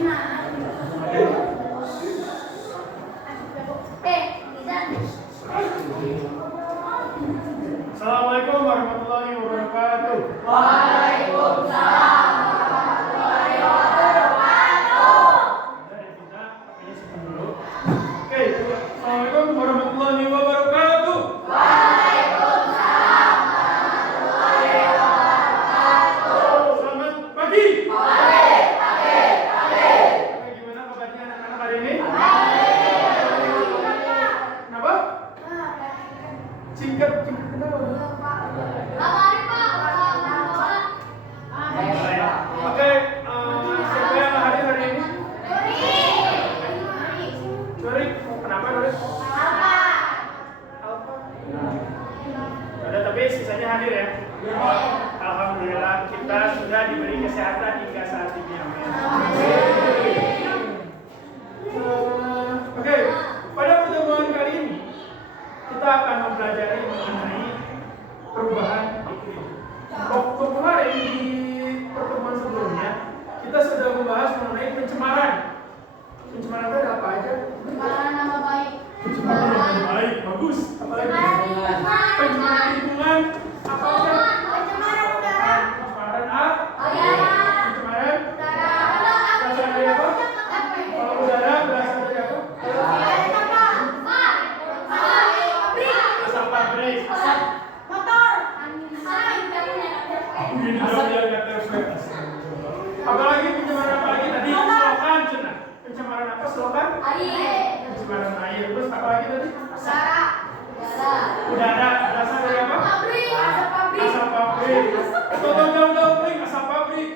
Assalamualaikum warahmatullahi wabarakatuh. Waalaikumsalam warahmatullahi wabarakatuh. Oke, Assalamualaikum warahmatullahi wabarakatuh. Waalaikumsalam warahmatullahi wabarakatuh. Selamat pagi. Pagi. Gimana kabarnya anak-anak hari ini? Kenapa? Singkat kenapa? Oke, siapa yang hadir hari ini? Dori. Kenapa Dori? Alfa. Ada tapi sisanya hadir ya? Alhamdulillah kita sudah diberi kesehatan hingga saat ini. Amin. Oke, pada pertemuan kali ini kita akan mempelajari mengenai perubahan iklim. Waktu kemarin di pertemuan sebelumnya kita sudah membahas mengenai pencemaran. Pencemaran itu ada apa aja? Pencemaran nama baik, bagus. Apalagi pencemaran lingkungan, apa aja? Pencemaran udara. Pencemaran air. Pencemaran berasal dari apa? Kalau udara berasal dari apa? Asap pabrik. Apalagi pencemaran apa lagi tadi? Selokan cina. Pencemaran apa selokan? Pencemaran air. Terus apa lagi tadi? Udara berasal dari apa? Asap pabrik. Jauh-jauh pabrik, asap pabrik.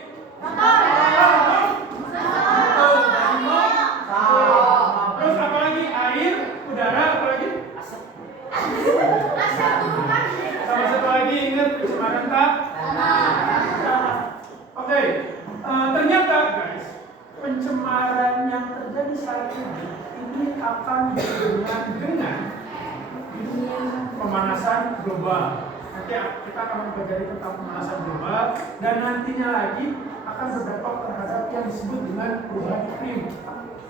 Terus apa lagi? Air, udara, apa lagi? Sama satu lagi ingat pencemaran tanah. Oke, ternyata guys, pencemaran yang terjadi saat ini akan berhubungan dengan pemanasan global. Nanti kita akan mempelajari tentang pemanasan global dan nantinya lagi akan berdampak terhadap yang disebut dengan perubahan iklim.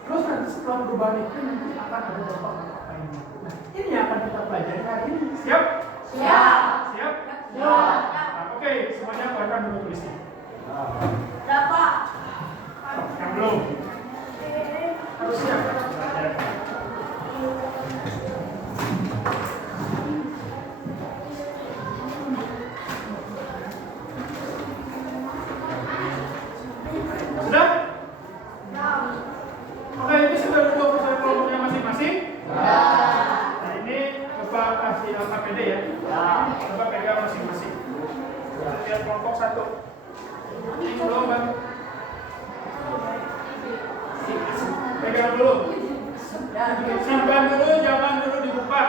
Terus nanti setelah perubahan iklim nanti akan ada dampak apa ini. Nah, ini yang akan kita pelajari hari ini. Siap? Siap? Nah, oke, semuanya keluarkan dulu tulisnya. Yang belum harus siap. Sudah? Oke, ini sudah dua persen kelompoknya masing-masing. Nah, ini Bapak kasih APD ya. Bapak pegang masing-masing. Lihat kelompok satu. Ini belum Bang. Pegang dulu. Simpan dulu, jangan dulu dibuka.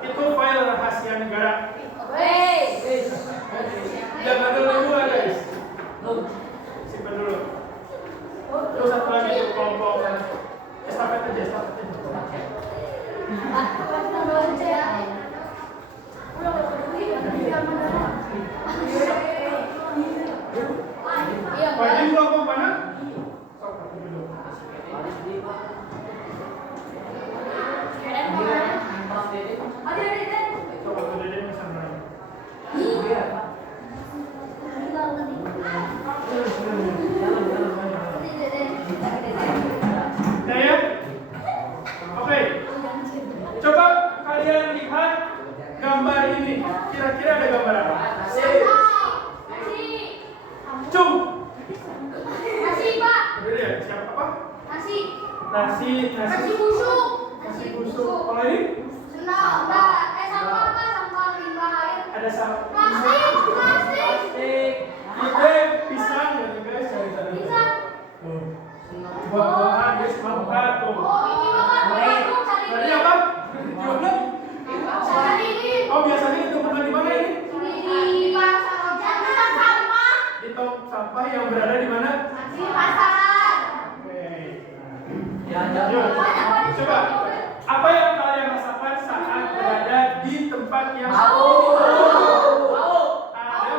Itu file rahasia negara. Jangan dulu guys. Simpan dulu. Terus satu lagi itu kelompok estafet aja. Wajib kelompok mana? Oke. Coba kalian lihat gambar ini. Kira-kira ada gambar apa? Cung. Nasi, Pak. Udah lihat siapa apa? Nasi. Nasi busuk. Kalau ini? Sampah apa? Sampah limbah air. Ada sampah. Plastik. Ini pisang ya guys, cari tadi. Pisang. Buah-buahan guys, mangga tuh. Ini Bapak, cari Tadi apa? Jualan? Cari ini. Oh, biasanya ditemukan di mana ini? Di pasar. Jangan sampah. Di tong sampah yang berada di mana? Di pasar. Oke. Yuk, coba. Apa yang kalian rasakan saat berada di tempat yang Bau. Ada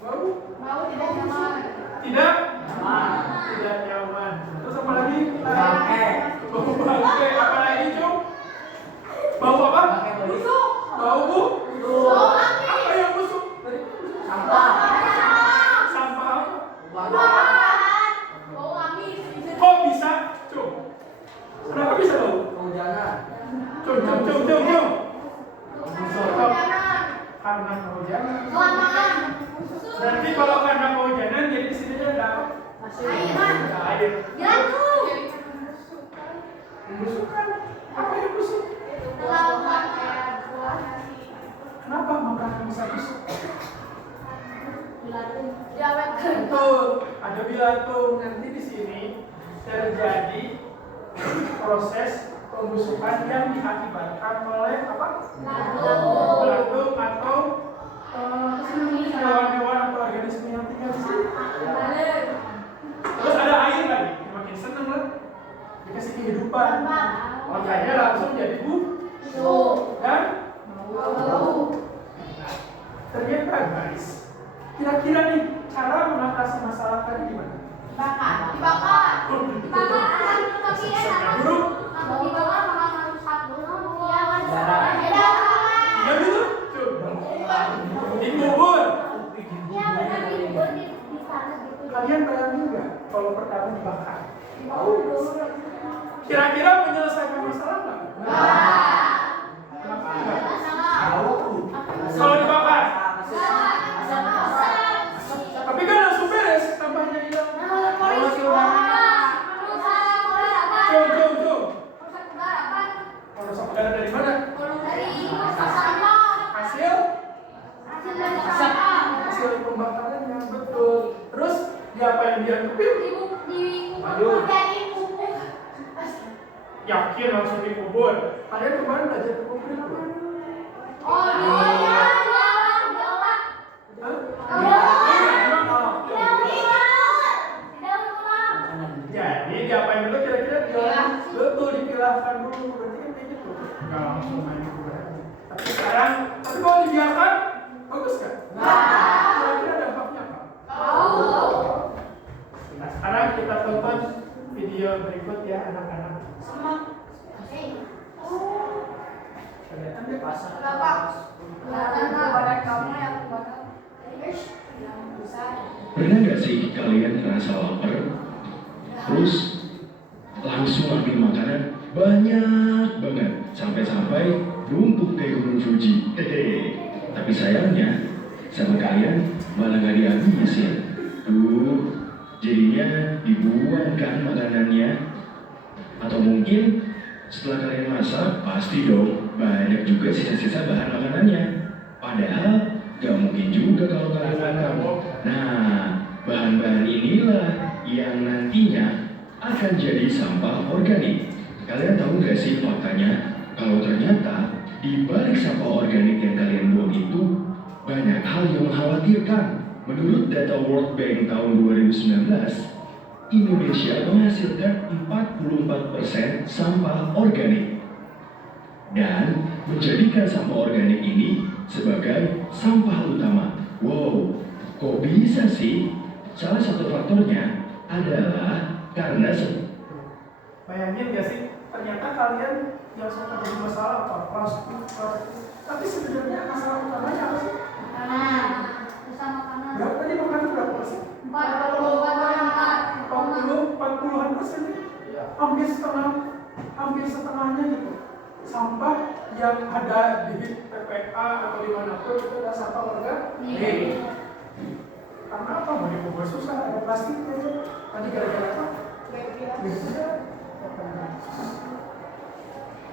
bau? Bau tidak nyaman. Tidak? Tidak nyaman. lagi? Bau bangke. Apa lagi, Cung? Bau apa? Busuk. Bau bu? Bau amis. Apa yang busuk? Sampah. Sampah apa? Buah. Bau amis. Kok bisa, Cung? Kenapa bisa bau? Kehujanan. Cung. Kehujanan. Karena kehujanan. Kelamaan. Berarti kalau karena kehujanan, jadi di sini ada apa? Airan. Air. Jantung. Busukan. Apa yang busuk? Lawan kayak buah. Kenapa makanan bisa busuk? Diawetkan. Betul, ada bilatung. Nanti di sini terjadi proses pembusukan yang diakibatkan oleh apa? Bilatung atau hewan-hewan atau organisme yang tinggal di sini. Terus ada air lagi, makin seneng lah. Dikasih kehidupan. Makanya langsung jadi dan ternyata guys, kira-kira nih cara mengatasi masalah tadi gimana? Dibakar. Tapi enak. Buruk? Dibakar malah rusak. Iya gitu? Coba. Dikubur. Iya benar dikubur di sana gitu. Kalian bayangin nggak kalau pertama dibakar? Kira-kira menyelesaikan masalah nggak? Kenapa enggak? Kalau dibakar, tapi kan langsung beres, tambahnya hilang. Jom. Merusak udara dari mana? Hasil pembakarannya, betul. Terus diapain dia kepil? Yakin langsung dikubur. Kalian kemarin belajar kekubur apa? Jadi diapain dulu kira-kira? Betul, dipilahkan dulu. Berarti kan kayak gitu. Nggak langsung main dikubur aja. Tapi kalau dibiarkan, bagus kan? Kira-kira dampaknya apa? Nah, sekarang kita tonton video berikut ya anak-anak. Kelihatan deh pasang. Pernah nggak sih kalian ngerasa lapar? Terus langsung ambil makanan banyak banget sampai numpuk kayak gunung Fuji. Tapi sayangnya sama kalian malah nggak dihabisin. Jadinya dibuang kan makanannya. Atau mungkin setelah kalian masak pasti dong banyak juga sisa-sisa bahan makanannya. Padahal gak mungkin juga kalau kalian makan. Nah, bahan-bahan inilah yang nantinya akan jadi sampah organik. Kalian tahu gak sih faktanya? Kalau ternyata di balik sampah organik yang kalian buang itu banyak hal yang mengkhawatirkan. Menurut data World Bank tahun 2019, Indonesia menghasilkan 44% sampah organik dan menjadikan sampah organik ini sebagai sampah utama. Wow, kok bisa sih? Salah satu faktornya adalah karena Bayangin gak sih? Ternyata kalian yang suka jadi masalah apa? Plastik. Tapi sebenarnya masalah utamanya apa sih? Berapa tadi makanan berapa persen? 40-an% ya. Hampir setengahnya gitu. Sampah yang ada di TPA atau dimanapun itu adalah sampah organik. Karena apa? Mau dikubur susah, ada plastiknya. Tadi gara-gara apa?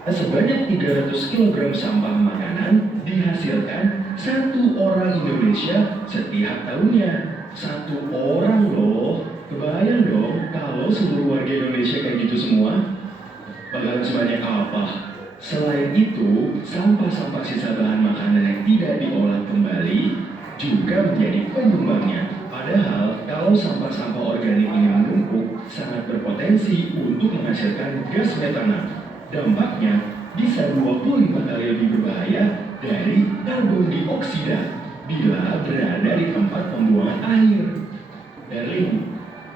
Sebanyak 300 kg sampah makanan dihasilkan satu orang Indonesia setiap tahunnya. Satu orang loh. Kebayang dong kalau seluruh warga Indonesia kayak gitu semua. Bakalan sebanyak apa? Selain itu, sampah-sampah sisa bahan makanan yang tidak diolah kembali juga menjadi penyumbangnya. Padahal kalau sampah-sampah organik ini menumpuk, sangat berpotensi untuk menghasilkan gas metana. Dampaknya bisa 25 kali lebih berbahaya dari karbon dioksida bila berada di tempat pembuangan akhir. Darling,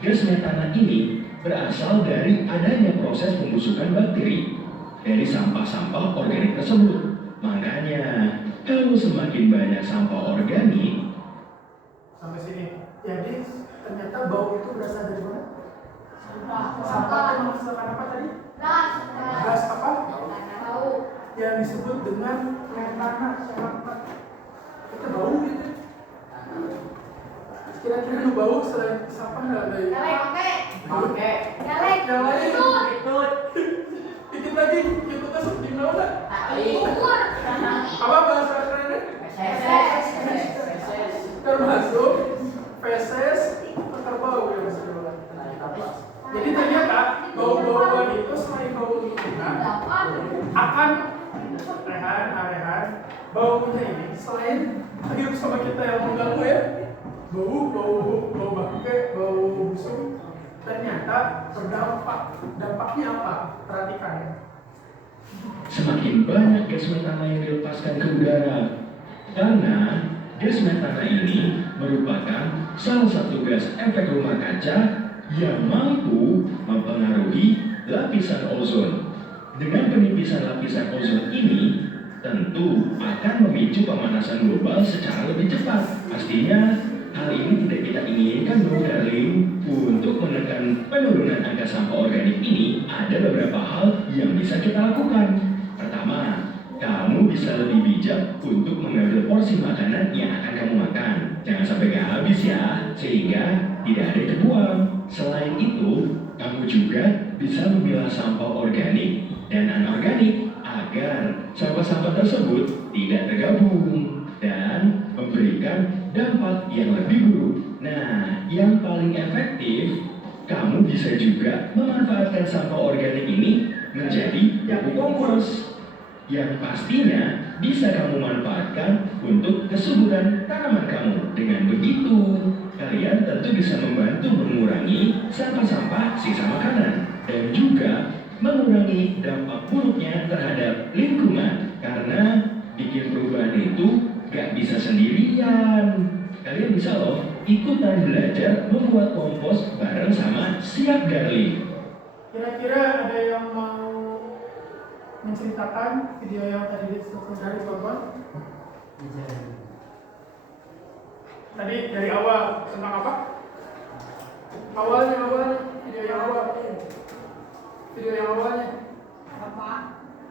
gas metana ini berasal dari adanya proses pembusukan bakteri dari sampah-sampah organik tersebut. Makanya, kalau semakin banyak sampah organik, Sampai sini. Jadi ternyata bau itu berasal dari mana? Sampah yang menghasilkan apa tadi? Gas apa? Yang disebut dengan metana. Itu bau gitu. Kira-kira lu bau selain sampah nggak ada ya? Oke. Yang lain? Ikut. Dikit lagi, kita masuk di mana? Tai. Apa bahasa kerennya? Feses. Termasuk feses terbau ya Mas Dola. Jadi ternyata bau-bauan itu selain bau lingkungan akan rehan baunya ini selain hidup sama kita yang mengganggu ya, bau bangke, bau busuk, ternyata berdampak. Dampaknya apa? Perhatikan ya. semakin banyak gas metana yang dilepaskan ke udara. Karena gas metana ini merupakan salah satu gas efek rumah kaca yang mampu mempengaruhi lapisan ozon. Dengan penipisan lapisan ozon ini, tentu akan memicu pemanasan global secara lebih cepat. Pastinya, hal ini tidak kita inginkan dong, darling. Untuk menekan penurunan angka sampah organik ini, ada beberapa hal yang bisa kita lakukan. Pertama, kamu bisa lebih bijak untuk mengambil porsi makanan yang akan kamu makan. Jangan sampai gak habis ya, sehingga tidak ada yang terbuang. Selain itu, kamu juga bisa memilah sampah organik dan anorganik agar sampah-sampah tersebut tidak tergabung dan memberikan dampak yang lebih buruk. Nah, yang paling efektif, kamu bisa juga memanfaatkan sampah organik ini menjadi pupuk kompos yang pastinya bisa kamu manfaatkan untuk kesuburan tanaman kamu. Dengan begitu, kalian tentu bisa membantu mengurangi sampah-sampah sisa makanan dan juga mengurangi dampak buruknya terhadap lingkungan. Karena bikin perubahan itu gak bisa sendirian. Kalian bisa loh ikutan belajar membuat kompos bareng sama Siap Darling. Kira-kira ada yang mau menceritakan video yang tadi dari tonton? Tadi dari awal tentang apa? Awalnya video yang awal. Video yang awalnya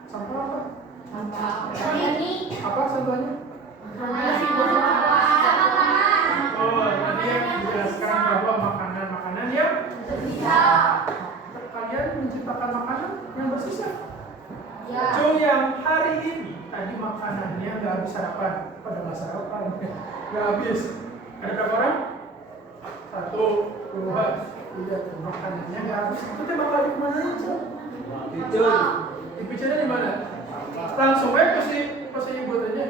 sampah apa? Apa contohnya? Oh, tadi yang dijelaskan bahwa makanan-makanan yang kalian menciptakan makanan yang bersisa. Cuma yang hari ini tadi makanannya nggak habis sarapan, pada nggak sarapan, nggak habis. Ada berapa orang? 1, 2, 3. Makanannya nggak habis. Kita bakal di mana aja? Dipikirin di mana? Langsung aja pasti buatannya.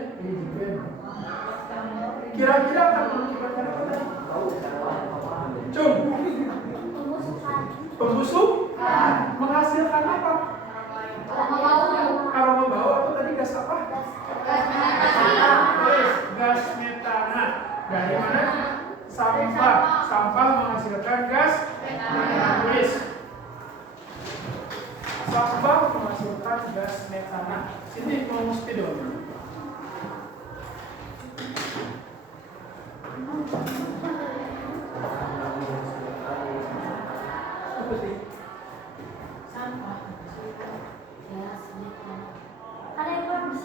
Kira-kira akan mengakibatkan apa tadi? Pembusuk? Menghasilkan apa? Aroma bau atau tadi gas apa? Gas metana. Dari mana? Sampah menghasilkan gas metana. Tulis. Sampah menghasilkan gas metana. Sini mau spidol. Apa sih? Ada yang bagus.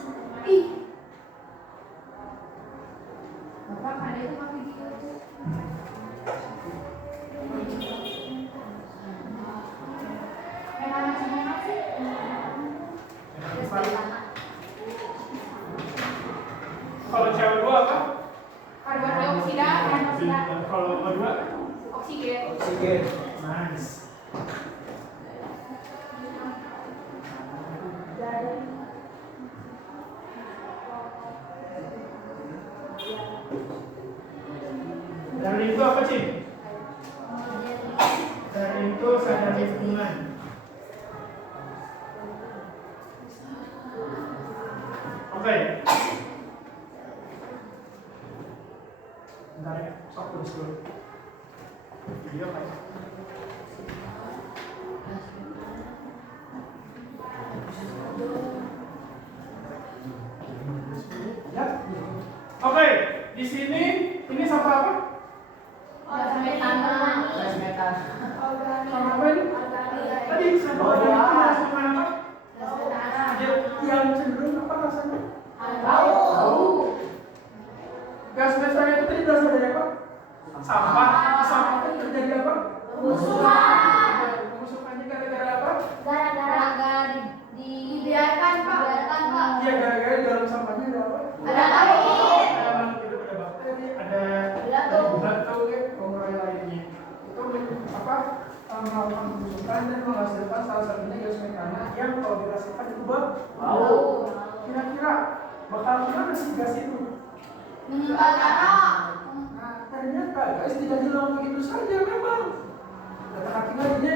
Bapak ada itu mah video itu. Kalau cewek dua apa? Karbon dioksida dan oksida. Kalau kedua? Oksigen. Nice. Dari itu apa sih? Dari itu sadar lingkungan. Oke. Bentar ya, sok tulis dulu. Video kan? kalau dari itu masuk ke mana? Gas metana. Yang cenderung apa rasanya? Bau. Gas metana itu tadi berasal dari apa? Sampah. Sampah itu terjadi apa? Pembusukan. Pembusukannya gara-gara apa? Gara-gara dibiarkan Pak. Iya, gara-gara di dalam sampahnya ada apa? Ada air. Ada makhluk hidup, ada bakteri, ada belatung, komponen lainnya. Itu apa? Melakukan pembusukan dan menghasilkan salah satunya gas metana yang kalau dirasakan itu bau. Kira-kira bakal gimana sih gas itu? Meninggal darah. Nah, ternyata guys tidak hilang begitu saja memang. Kata tinggalnya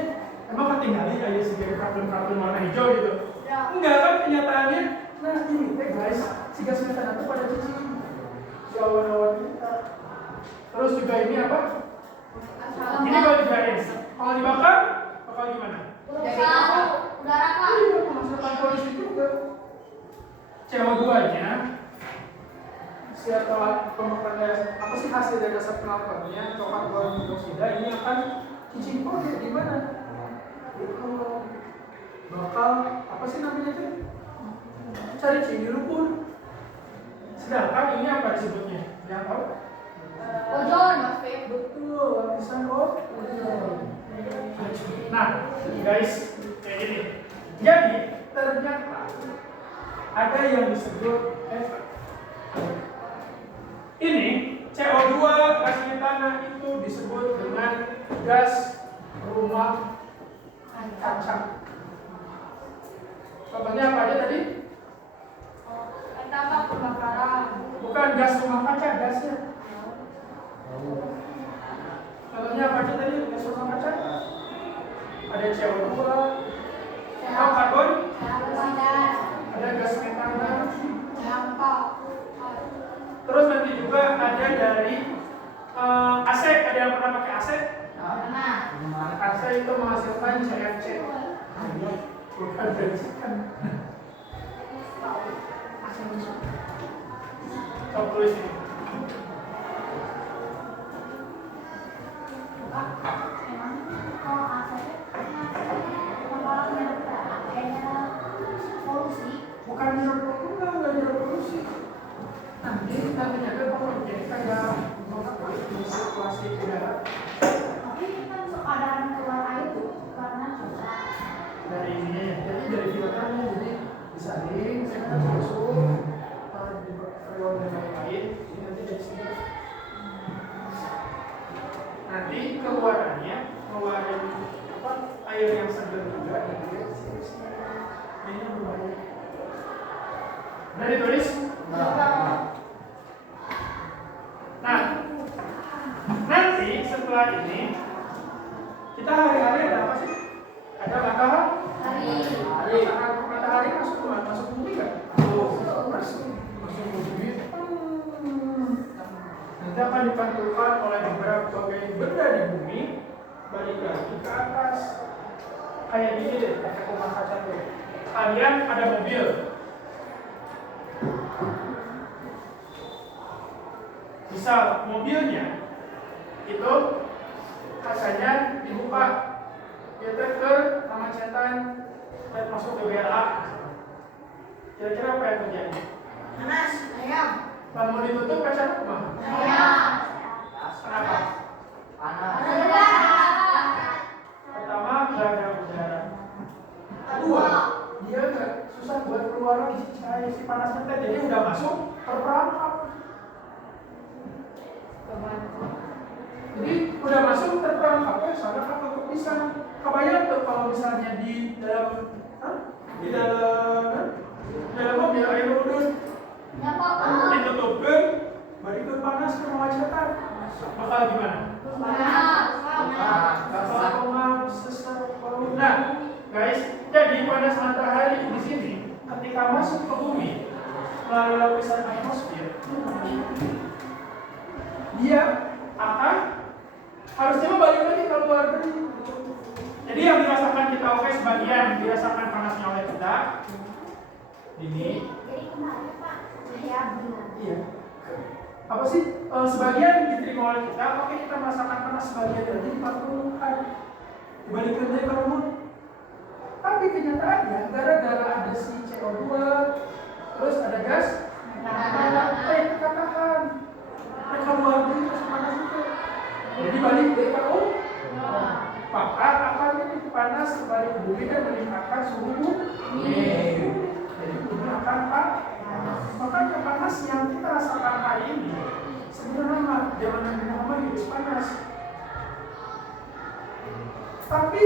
emang ketinggalan aja sih kayak kapten warna hijau gitu. Enggak kan kenyataannya. Nah ini guys, si gas metana itu pada cuci di awan-awan kita. Terus juga ini apa? Ini kalau dibiarin, kalau dibakar bakal gimana? Udara Pak. Iya, menghasilkan polusi juga. CO2-nya setelah pembakaran gas, apa sih hasil dari asap knalpotnya atau karbon dioksida ini akan cicing di mana? Itu bakal apa sih namanya itu? Cari di lumpur. Sedangkan ini apa disebutnya? Yang tahu? Ozon. Betul, lapisan ozon. Nah, guys, kayak gini. Jadi ternyata ada yang disebut efek. Ini CO2 gas metana itu disebut dengan gas rumah kaca. Contohnya apa aja tadi? Pertama pembakaran. Bukan gas rumah kaca, gasnya. Contohnya apa aja tadi gas rumah kaca? Ada CO2, karbon, ada gas metana, terus nanti juga ada dari AC. Ada yang pernah pakai AC? AC itu menghasilkan CFC. Bukan bensin. Coba tulis ini. Bukan nyerap polusi. Nanti jaga kalau jadi kayak sirkulasi udara. Dari ini, jadi dari filternya jadi disaring, saya masuk di freon dan lain-lain. Ini nanti dari sini. Nanti keluarannya ngeluarin apa air yang segar juga dari sini. Ini berbahaya. Udah ditulis? Nah, nanti setelah ini kita hari-hari ada apa sih? Ada matahari masuk ke mana? Masuk bumi kan? Masuk bumi. Nanti akan dipantulkan oleh beberapa benda di bumi balik lagi ke atas. Kayak gini deh, pakai rumah kaca tuh. Kalian ada mobil. Misal mobilnya itu kacanya dibuka, dia teker sama cetan dan masuk ke BLA. Kira-kira apa yang terjadi? Panas, ayam. Kalau mau ditutup kacanya kemana? Ayam. Kenapa? Pertama, nggak ada udara. Kedua, dia nggak susah buat keluar lagi si panasnya teh, jadi udah masuk terperangkap. Jadi udah masuk terperangkap ya, sana kakak bisa. Kebayang tuh kalau misalnya di dalam mobil air udun ditutupin, balikin panas ke kemacetan, bakal gimana? Nah, guys, jadi panas matahari di sini ketika masuk ke bumi melalui lapisan atmosfer, dia akan harusnya balik lagi ke luar negeri. Jadi yang dirasakan kita sebagian dirasakan panasnya oleh kita ini. Jadi kemarin Pak, saya bilang. Iya. Apa sih? Sebagian diterima oleh kita, oke kita merasakan panas sebagian, jadi dipantulkan, dibalikin dari ke rumah. CO2, terus ada gas air katakan mereka luar biasa panas itu. Jadi balik ke KU, maka akan itu panas kembali ke bumi dan meningkatkan suhu bumi. Jadi bumi akan panas. Makanya panas yang kita rasakan hari ini sebenarnya zaman Nabi Muhammad itu panas. Tapi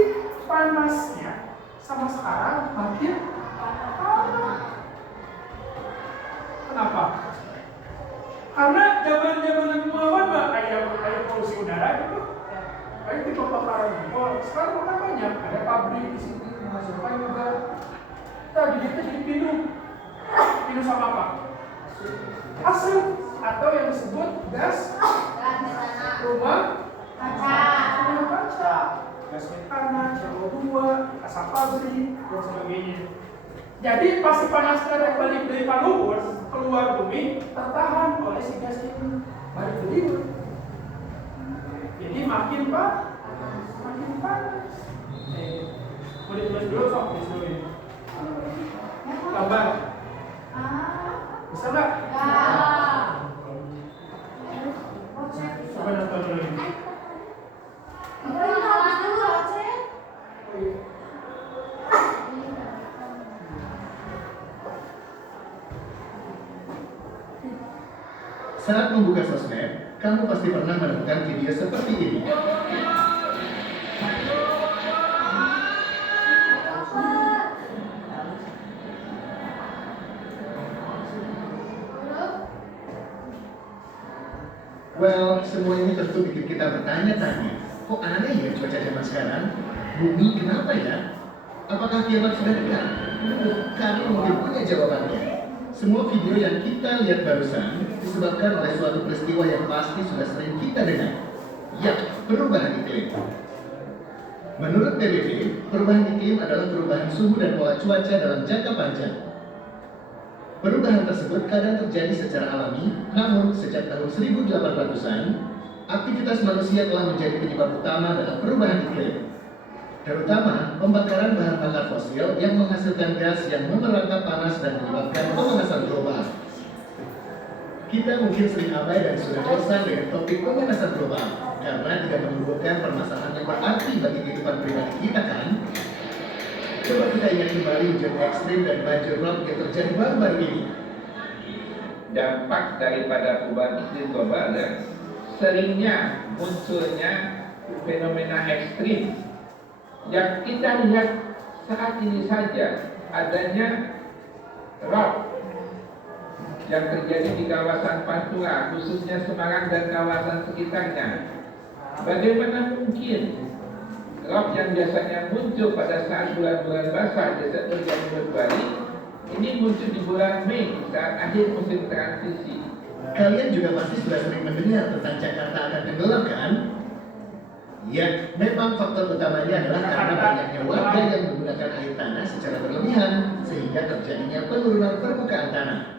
panasnya sama sekarang makin panas. Kenapa? Karena zaman Nabi Muhammad mah kayak polusi udara gitu. Kayak tipe paparan jempol. Sekarang kan banyak, ada pabrik di sini menghasilkan juga. Tadi kita jadi pinus sama apa? Asap atau yang disebut gas rumah kaca, gas metana, CO2, asap pabrik dan sebagainya. Jadi pasti panas terhadap balik dari luhur keluar bumi tertahan oleh si gas ini balik ke luhur. Jadi makin panas. Mau ditulis dulu sok di sini. Gambar. Bisa nggak? Coba nonton dulu ini. Saat membuka sosmed, kamu pasti pernah menemukan video seperti ini. Well, semua ini tentu bikin kita bertanya-tanya. Kok aneh ya cuaca zaman sekarang? Bumi kenapa ya? Apakah kiamat sudah dekat? Kami mungkin punya jawabannya. Semua video yang kita lihat barusan disebabkan oleh suatu peristiwa yang pasti sudah sering kita dengar. Ya, perubahan iklim. Menurut PBB, perubahan iklim adalah perubahan suhu dan pola cuaca dalam jangka panjang. Perubahan tersebut kadang terjadi secara alami, namun sejak tahun 1800-an, aktivitas manusia telah menjadi penyebab utama dalam perubahan iklim. Terutama pembakaran bahan bakar fosil yang menghasilkan gas yang memerangkap panas dan menyebabkan pemanasan global. Kita mungkin sering abai dan sudah bosan dengan topik pemanasan global karena tidak menimbulkan permasalahan yang berarti bagi kehidupan pribadi kita, kan? Coba kita ingat kembali hujan ekstrim dan banjir rob yang terjadi baru-baru ini. Dampak daripada perubahan iklim global dan seringnya munculnya fenomena ekstrim yang kita lihat saat ini saja, adanya rob yang terjadi di kawasan Pantura, khususnya Semarang dan kawasan sekitarnya. Bagaimana mungkin rob yang biasanya muncul pada saat bulan-bulan basah jasa terjadi berbalik, ini muncul di bulan Mei saat akhir musim transisi. Kalian juga pasti sudah sering mendengar tentang Jakarta akan tenggelam, kan? Ya, memang faktor utamanya adalah karena banyaknya warga yang menggunakan air tanah secara berlebihan sehingga terjadinya penurunan permukaan tanah.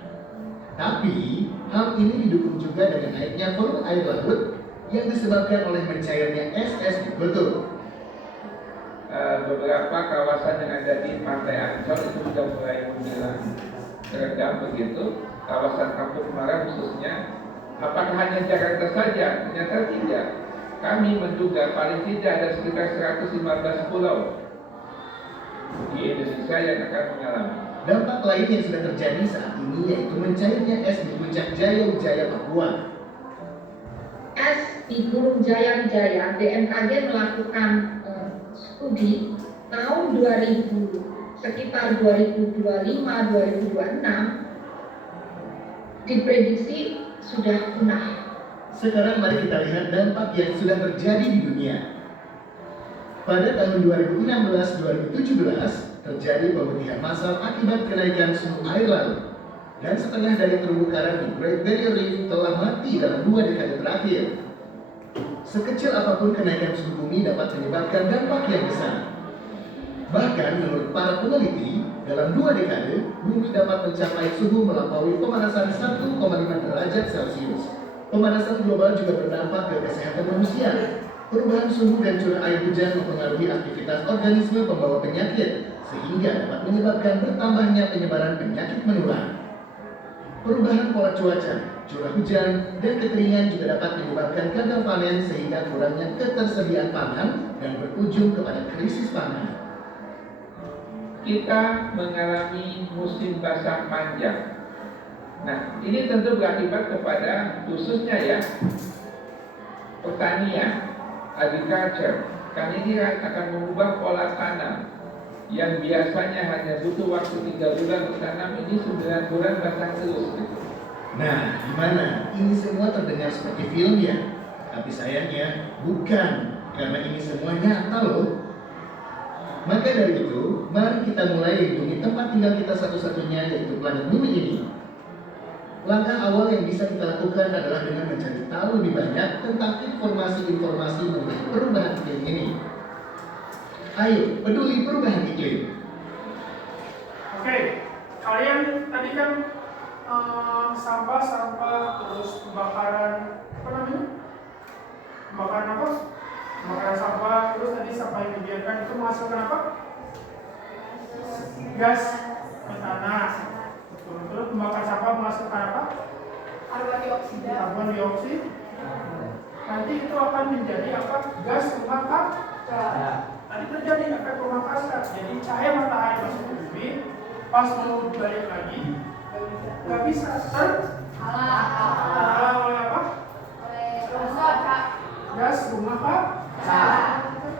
Tapi, hal ini didukung juga dengan naiknya volume air laut yang disebabkan oleh mencairnya es di kutub. Beberapa kawasan yang ada di Pantai Ancol itu sudah mulai menjelang redam begitu. Kawasan Kampung Muara khususnya, apakah hanya Jakarta saja? Ternyata tidak. Kami menduga paling tidak ada sekitar 115 pulau di Indonesia yang akan mengalami. Dampak lain yang sudah terjadi saat ini yaitu mencairnya es di puncak Jaya Wijaya Papua. Es di Gunung Jaya Wijaya, BMKG melakukan studi tahun 2000, sekitar 2025-2026, diprediksi sudah punah. Sekarang mari kita lihat dampak yang sudah terjadi di dunia. Pada tahun 2016-2017, terjadi pemutihan massal akibat kenaikan suhu air laut. Dan setengah dari terumbu karang di Great Barrier Reef telah mati dalam 2 dekade terakhir. Sekecil apapun kenaikan suhu bumi dapat menyebabkan dampak yang besar. Bahkan menurut para peneliti, dalam 2 dekade, bumi dapat mencapai suhu melampaui pemanasan 1,5 derajat Celcius. Pemanasan global juga berdampak ke kesehatan manusia. Perubahan suhu dan curah air hujan mempengaruhi aktivitas organisme pembawa penyakit, sehingga dapat menyebabkan bertambahnya penyebaran penyakit menular. Perubahan pola cuaca, curah hujan, dan kekeringan juga dapat menyebabkan gagal panen sehingga kurangnya ketersediaan pangan dan berujung kepada krisis pangan. Kita mengalami musim basah panjang. Nah, ini tentu berakibat kepada khususnya ya pertanian, agriculture, karena ini akan mengubah pola tanam yang biasanya hanya butuh waktu 3 bulan bertanam, ini 9 bulan basah terus. Nah, gimana? Ini semua terdengar seperti film ya? Tapi sayangnya bukan, karena ini semua nyata loh. Maka dari itu, mari kita mulai lindungi tempat tinggal kita satu-satunya, yaitu planet bumi ini. Langkah awal yang bisa kita lakukan adalah dengan mencari tahu lebih banyak tentang informasi-informasi mengenai perubahan iklim ini. Ayo, peduli perubahan iklim. Oke, kalian tadi kan sampah-sampah, terus pembakaran, apa namanya? Pembakaran apa? Pembakaran sampah, terus tadi sampah yang dibiarkan itu menghasilkan apa? Gas metana. Terus pembakaran sampah menghasilkan apa? Karbon dioksida. Nanti itu akan menjadi apa? Gas rumah kaca. Nanti terjadi efek rumah kaca. Jadi cahaya matahari masuk ke bumi, pas mau balik lagi, nggak bisa terhalang oleh apa? Gas rumah kaca.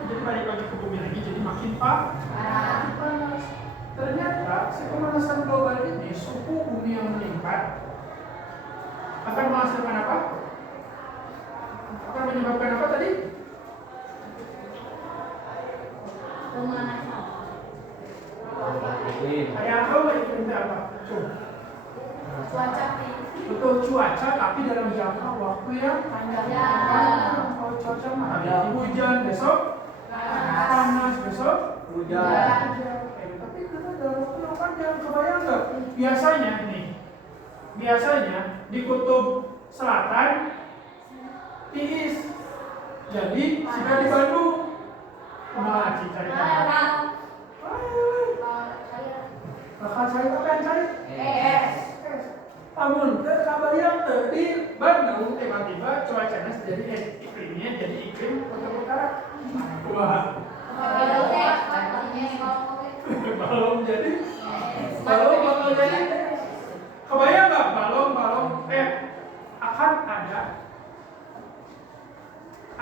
Jadi balik lagi ke bumi lagi, jadi makin panas. Ternyata si pemanasan global ini, suhu bumi yang meningkat akan menghasilkan apa? Akan menyebabkan apa tadi? Ada apa nggak iklim apa? Cuaca Betul, cuaca tapi dalam jangka waktu yang panjang. Kalau cuaca mah hari ini hujan, besok panas, besok hujan. Tapi kita dalam waktu yang panjang, kebayang nggak? Biasanya di kutub selatan tiis. Jadi jika di Bandung, nah cari bakal cari apa yang cari? Namun kebayang di Bandung tiba-tiba cuacanya jadi iklimnya jadi iklim kutub utara. Wah, balon jadi kebayang nggak balon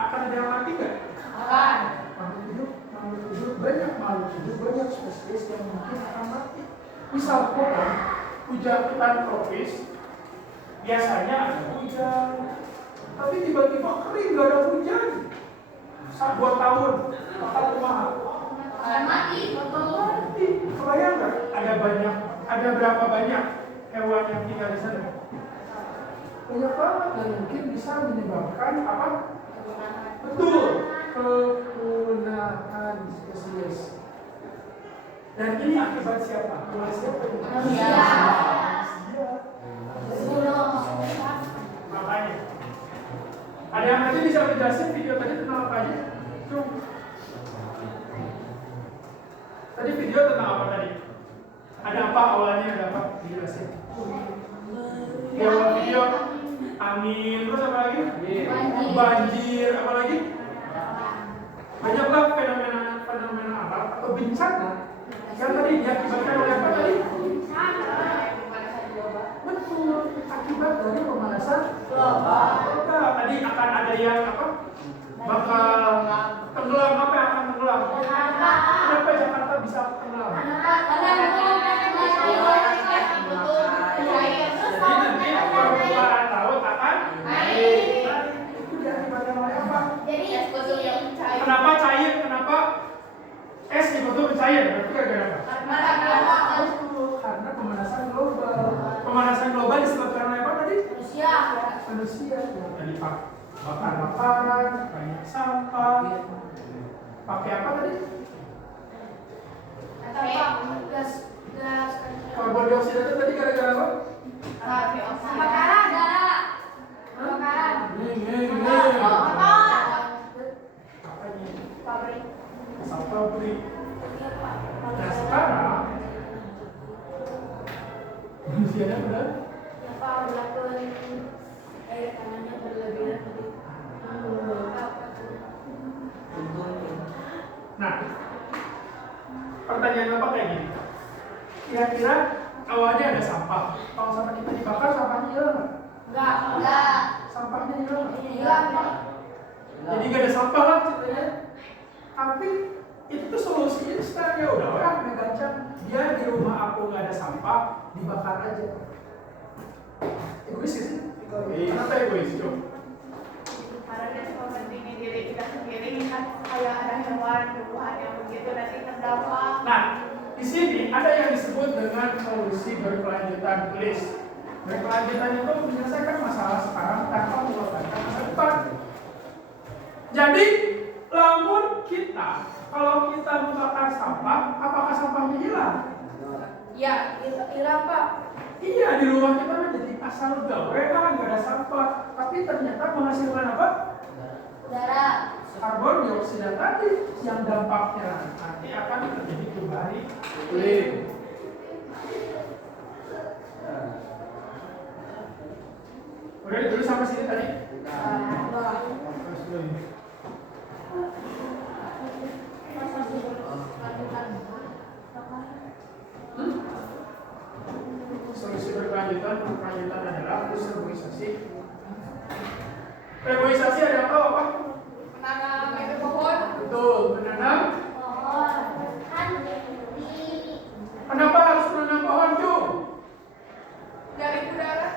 akan ada yang mati nggak? Makhluk hidup banyak spesies yang mungkin akan mati. Misal pohon, hujan tropis, biasanya ada hujan, tapi tiba-tiba kering nggak ada hujan. 2 tahun, bakal kumaha? mati. Kebayang nggak? Ada berapa banyak hewan yang tinggal di sana? Banyak banget dan mungkin bisa menyebabkan apa? Betul, kepunahan spesies. Dan ini akibat siapa? Manusia. Makanya. Ada yang nanti bisa menjelaskan video tadi tentang apa aja? Tadi video tentang apa tadi? Ada apa awalnya? Ada apa? Dijelasin. Di awal video angin, terus apa lagi? Banjir, apa lagi? Banyaklah fenomena alam atau bencana yang tadi diakibatkan oleh apa tadi? Betul, akibat dari pemanasan global. Tadi akan ada yang apa? Bakal tenggelam. Apa yang akan tenggelam? Kenapa Jakarta bisa tenggelam? Jadi nanti permukaan laut akan naik. Itu diakibatkan oleh apa? Kenapa cair? Kenapa es dibentuk mencair? Berarti gara-gara apa? Karena pemanasan global. Pemanasan global disebabkan oleh apa tadi? Manusia. Tadi bakar makanan, banyak sampah. Pakai apa tadi? Karbon dioksida itu tadi gara-gara apa? Pabrik. Nah, sekarang manusianya benar. Apa melakukan air tanahnya berlebihan tadi? Nah, pertanyaan apa kayak gini? Kira-kira awalnya ada sampah. Kalau sampah kita dibakar, sampahnya hilang nggak? Enggak. Sampahnya hilang nggak? Hilang, Pak. Jadi nggak ada sampah lah ceritanya. Tapi itu tuh solusi instan ya udah orang megacang. Biar di rumah aku nggak ada sampah, dibakar aja. Egois sih? Kenapa egois? Coba. Karena dia mementingin diri kita sendiri kan kayak ada hewan tumbuhan yang begitu nanti terdampak. Nah, di sini ada yang disebut dengan solusi berkelanjutan tulis. Berkelanjutan itu menyelesaikan masalah sekarang tanpa mengorbankan masa depan. Jadi, lamun kita, kalau kita membakar sampah, apakah sampahnya hilang? Ya, hilang, Pak. Iya, di rumah kita menjadi asal gawe kan nggak ada sampah, tapi ternyata menghasilkan apa? Udara. Karbon dioksida tadi yang dampaknya nanti akan terjadi kembali iklim. Udah ditulis sampai sini tadi? Solusi berkelanjutan adalah reboisasi. Reboisasi ada apa? Menanam itu pohon. Betul, menanam. Pohon. Kan di Kenapa harus menanam pohon, Cu? Dari udara.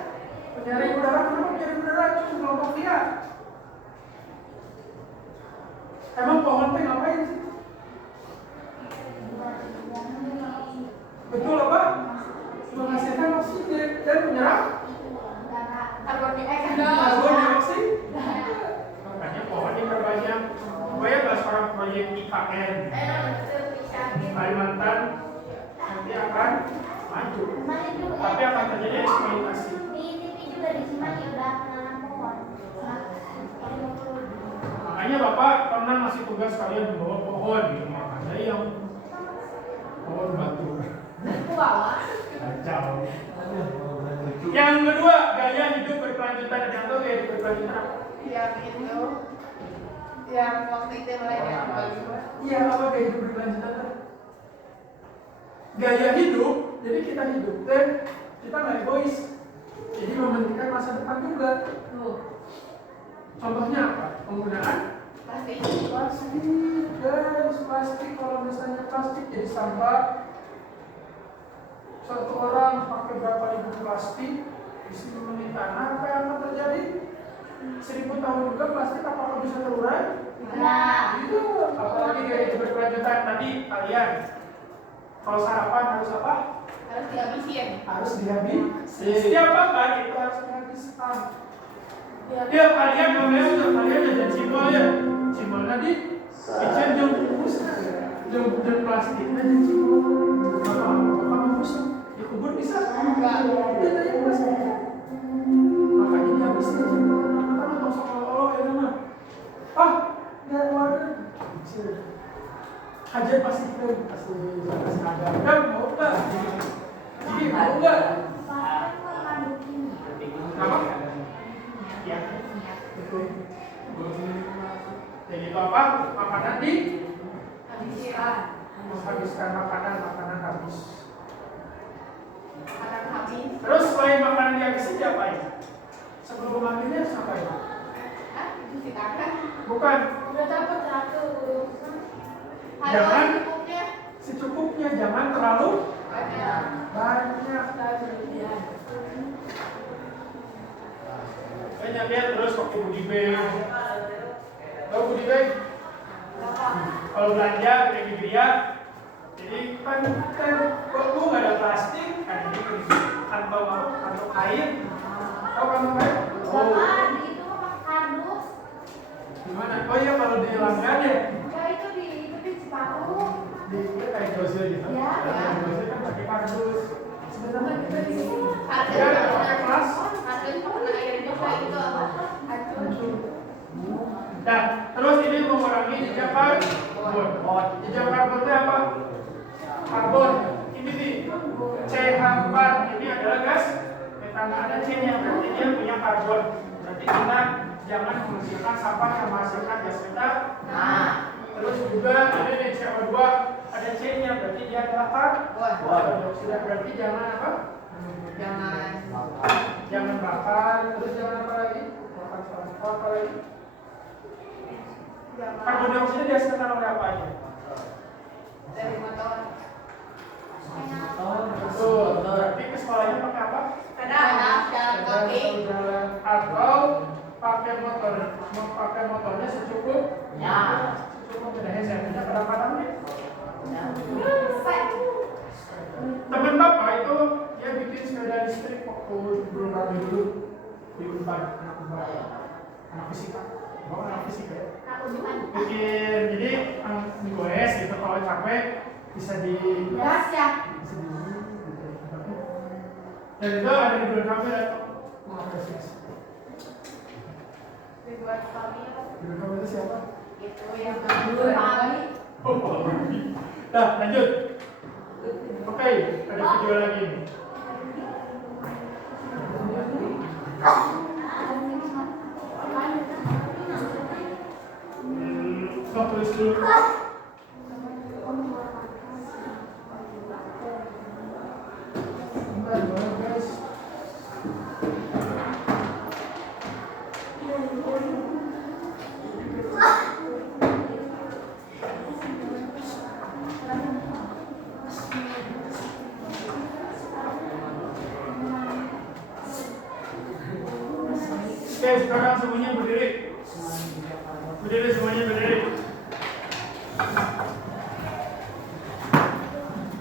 Penyaring udara, kenapa penyaring udara, Cu? Kelompok dia. Emang pohon teh ngapain sih? Betul apa? Menghasilkan oksigen dan menyerap Karbon karbon dioksida. Makanya pohon diperbanyak. Supaya nggak sekarang proyek IKN Kalimantan nanti akan maju. Tapi akan terjadi eksploitasi. Di TV juga di Cimahi udah menanam pohon. Makanya Bapak pernah ngasih tugas kalian membawa pohon di rumah. Ada yang pohon batu. Kacau. Yang kedua, gaya hidup berkelanjutan. Contoh gaya hidup berkelanjutan apa? yang itu yang waktu itu mulainya Iya, apa gaya hidup berkelanjutan? Gaya hidup, jadi kita hidup dan kita nggak egois. Jadi mementingkan masa depan juga. Contohnya apa? Penggunaan plastik. plastik, guys. Plastik, kalau misalnya plastik jadi sampah, satu orang pakai berapa ribu plastik di sini tanah, apa yang akan terjadi? 1000 tahun juga plastik apakah bisa terurai? Enggak. Itu apalagi gaya hidup berkelanjutan. Tadi kalian kalau sarapan harus apa? Harus dihabisin. Harus dihabisi. Setiap makan itu harus dihabiskan. Ya kalian ngomongnya kalian jajan cimol ya. Cimol tadi kitchen jam bungkus jam plastiknya jadi cimol. Apa kamu bungkus dikubur bisa? Enggak. Itu tadi plastiknya. Makanya dihabisin cimol. Kita nonton sekolah ya nama. Ah, nggak waduh. Kajian pasti kita ada. Dan mau nggak? Jadi mau nggak? Apa? Ya, betul. Jadi itu apa? Makanan di habiskan makanan habis. Makanan habis. Terus selain makanan dihabisin diapain? Sebelum makannya harus ngapain? Cuci tangan. Bukan. Udah dapat satu. Jangan Cukupnya. secukupnya, jangan terlalu Banyak. banyak. Banyak ya, terus pakai goodie bag. Tahu goodie bag? Kalau belanja kayak gitu ya. Jadi kan kok nggak ada plastik, kan ini kantong apa? Kantong air. Tahu kantong air? Bapak, itu mah kardus. Gimana? Oh iya kalau di langgan ya. Ya itu di Cipaku. Di kayak grosir gitu. Ya. Grosir kan pakai kardus. Sebenarnya kita di sini. Harga Ya, ada pakai kelas. harga makanan air juga itu apa? Nah, terus ini mengurangi jejak karbon. Jejak karbon itu apa? Karbon ada C-nya, berarti dia punya karbon. Berarti kita jangan menghasilkan sampah yang menghasilkan gas metana. Nah. Terus juga ada nih CO2, ada C-nya, berarti dia adalah karbon dioksida. Berarti jangan apa? Jangan bakar. Terus jangan apa lagi? Bakar sampah apa lagi? Karbon dioksida dihasilkan oleh apa aja? Dari motor. Betul. Berarti ke sekolahnya pakai apa? Jalan kaki. Jalan atau pakai motor. Mau pakai motornya secukupnya. Secukupnya. Saya punya kadang-kadang nih. Temen bapak itu dia bikin sepeda listrik waktu belum rapi dulu di Unpad, anak fisika. Bapak anak fisika ya? Bikin, jadi digoes gitu kalau capek bisa di Gas ya. dan itu ada di bulan kamera tuh mengapresiasi. Ridwan Kamil. Di bulan kamera itu siapa? Itu yang Oh, nah lanjut. Oke, ada video lagi nih. Stop tulis dulu. Bentar, guys. Oke, sekarang semuanya berdiri. Berdiri semuanya berdiri.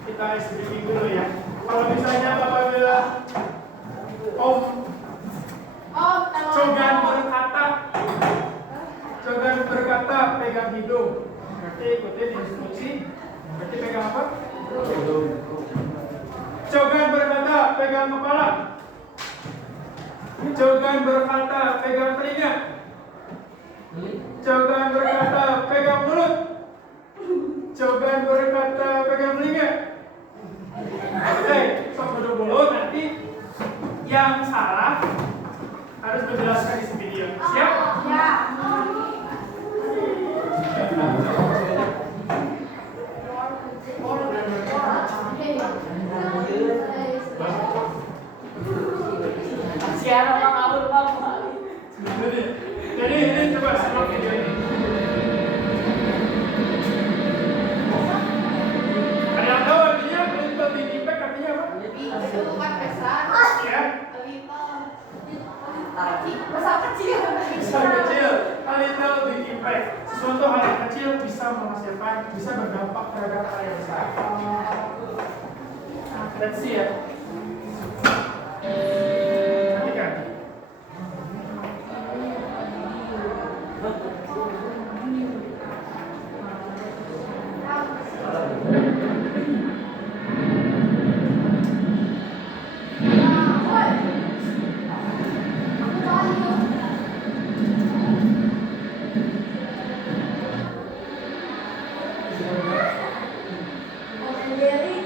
Kita speaking dulu ya. Kalau misalnya Bapak bilang Om Cogan berkata pegang hidung. Berarti ikutin instruksi. Berarti pegang apa? Cogan berkata pegang kepala. Cogan berkata pegang telinga. Cogan berkata pegang mulut. Cogan berkata pegang telinga. Oke, sok dulu nanti yang salah harus menjelaskan isi video. Siap? Ya. Kasihan orang ngabur bapak. Jadi ini coba simak video ini. Ada yang tahu artinya little big impact artinya apa? itu kan besar. Ya, Besar kecil. besar kecil. A little big impact. Sesuatu hal yang kecil bisa menghasilkan, bisa berdampak terhadap hal yang besar. Let's see ya. Perhatikan. Dari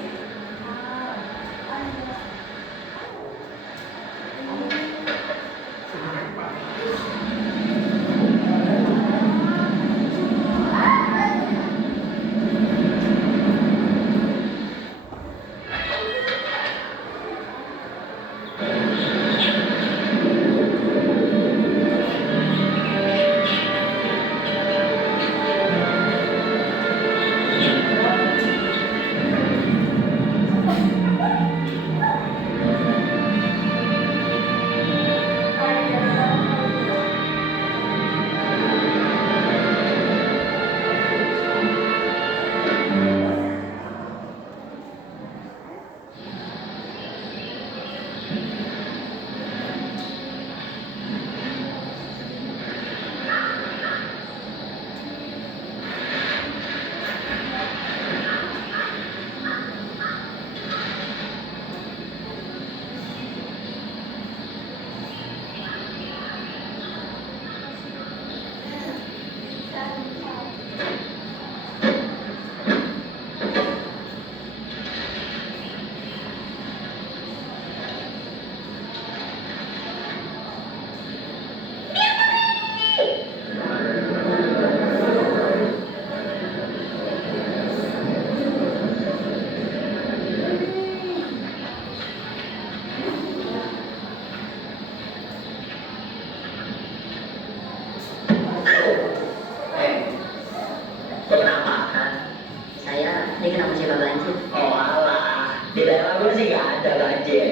ini kenapa sih Pak banjir? Oh alah, di daerah gue sih nggak ada banjir.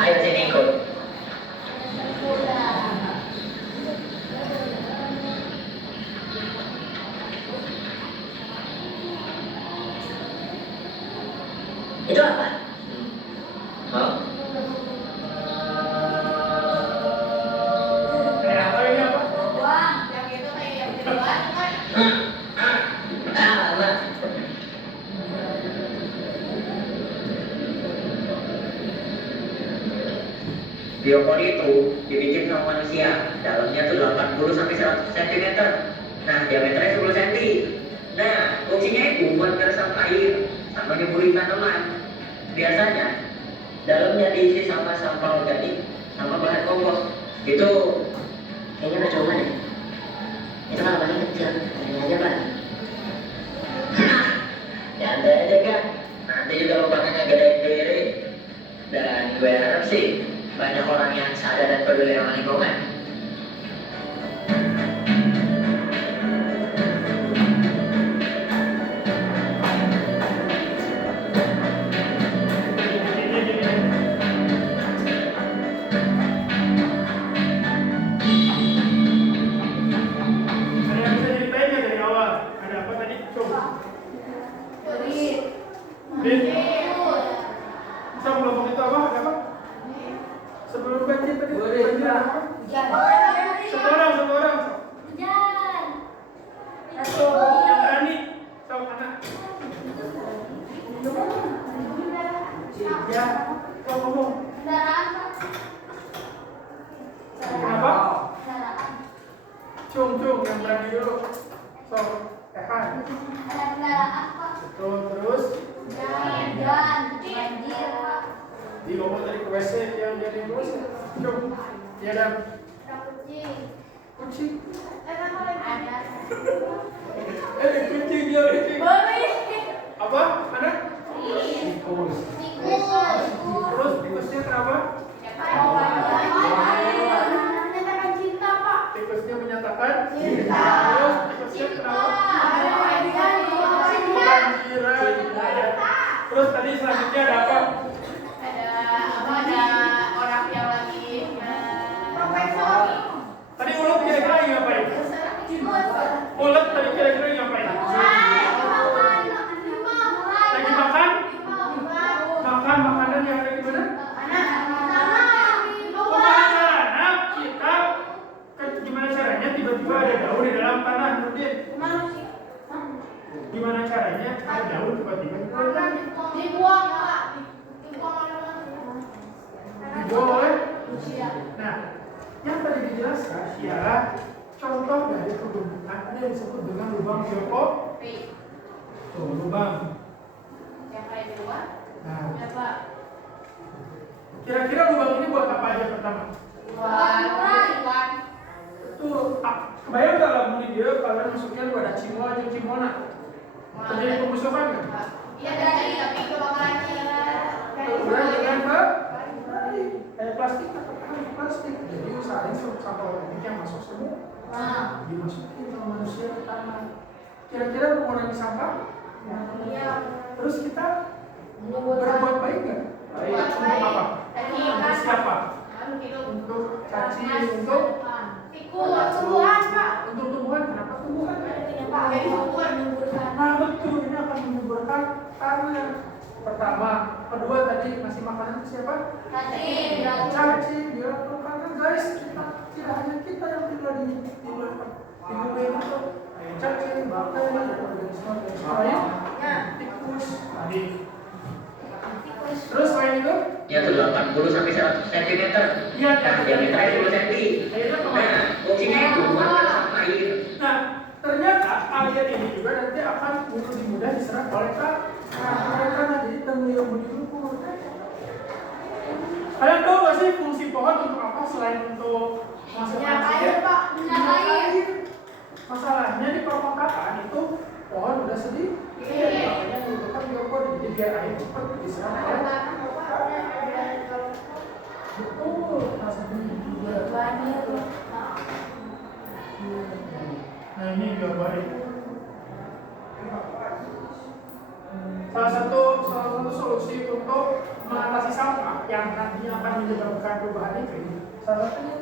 Ayo sini ikut. Itu apa? Oh, Atau ini apa? Wah, yang itu kayak yang di luar kan. alah. Biopori itu dibikin sama manusia, dalamnya tuh 80 sampai 100 cm. Nah, diameternya 10 cm. Nah, fungsinya itu buat meresap air sama nyemburi tanaman. Biasanya dalamnya diisi sama sampah organik sama bahan kompos. Itu Kayaknya percuma deh. Itu kalau paling kecil, ini aja Pak. nyantai aja kan. Nanti juga lubangnya gedein diri. Dan gue harap sih banyak orang yang sadar dan peduli sama lingkungan. Ada yang bisa ceritain nggak dari awal? Ada apa tadi? Coba. Bin. Sebelum itu apa? Ada apa? Sebelum banjir tadi. Banjir apa? Satu orang. Satu yang berani. Sok anak. Ya, kau ngomong. Kenapa? Cung yang berani dulu. Sok, Ehan. Terus. Di ngomong tadi ke WC yang jadi WC. Cung, ya dan kucing. Kucing dia kucing. Apa? Mana? Tikus. Terus tikusnya kenapa? Tikusnya menyatakan cinta. Terus tikusnya kenapa? Banjiran. Terus tadi selanjutnya ada apa? Ada orang yang lagi profesor. Tadi ulet kira-kira ngapain? Ulet tadi kira-kira ngapain? Lagi makan? Makan makanan yang ada di mana? Gimana caranya tiba-tiba ada daun di dalam tanah? Nurdin? Gimana caranya ada daun tiba-tiba di dalam tanah? Dibuang Boleh. Nah, yang tadi dijelaskan ialah contoh dari perkebunan ada yang disebut dengan lubang biopori. Tuh, lubang. yang kayak di luar. Nah, Apa? kira-kira lubang ini buat apa aja pertama? Buat Tuh, kebayang nggak lah muni dia kalian masuknya wadah cimol aja cimona. Terjadi pembusukan nggak? iya dari tapi kebakarannya Kemudian dengan kayak plastik atau plastik. Jadi usahain sampah organik yang masuk semua dimasukin sama manusia ke tanah. Kira-kira mengurangi sampah? Iya. Terus kita berbuat baik nggak? Baik. Untuk apa? Untuk siapa? Untuk cacing, untuk tumbuhan Pak. untuk tumbuhan. Kenapa tumbuhan? Jadi tumbuhan Nah betul, ini akan menyuburkan tanah. Pertama, kedua tadi ngasih makanan ke siapa? Cacing, biar karena guys kita tidak hanya kita yang tinggal di bumi ini tuh. Cacing, bakteri, organisme lain, tikus, tadi. Terus selain itu? Ya tuh 80 sampai 100 cm. Iya. Nah, diameternya 10 cm. Nah, fungsinya itu buat meresap air. Nah, ternyata air ini juga nanti akan lebih mudah diserap oleh tanah. Jadi tenggelam di lumpur. Kalian tahu nggak sih fungsi pohon untuk apa selain untuk menghasilkan oksigen? Masalahnya di permukaan itu pohon udah sedih. Makanya dibutuhkan biopori. Jadi biar air cepat diserap oleh tanah. Betul, rasanya juga. Nah ini biopori. salah satu solusi untuk mengatasi sampah yang nantinya akan menyebabkan perubahan iklim, salah satunya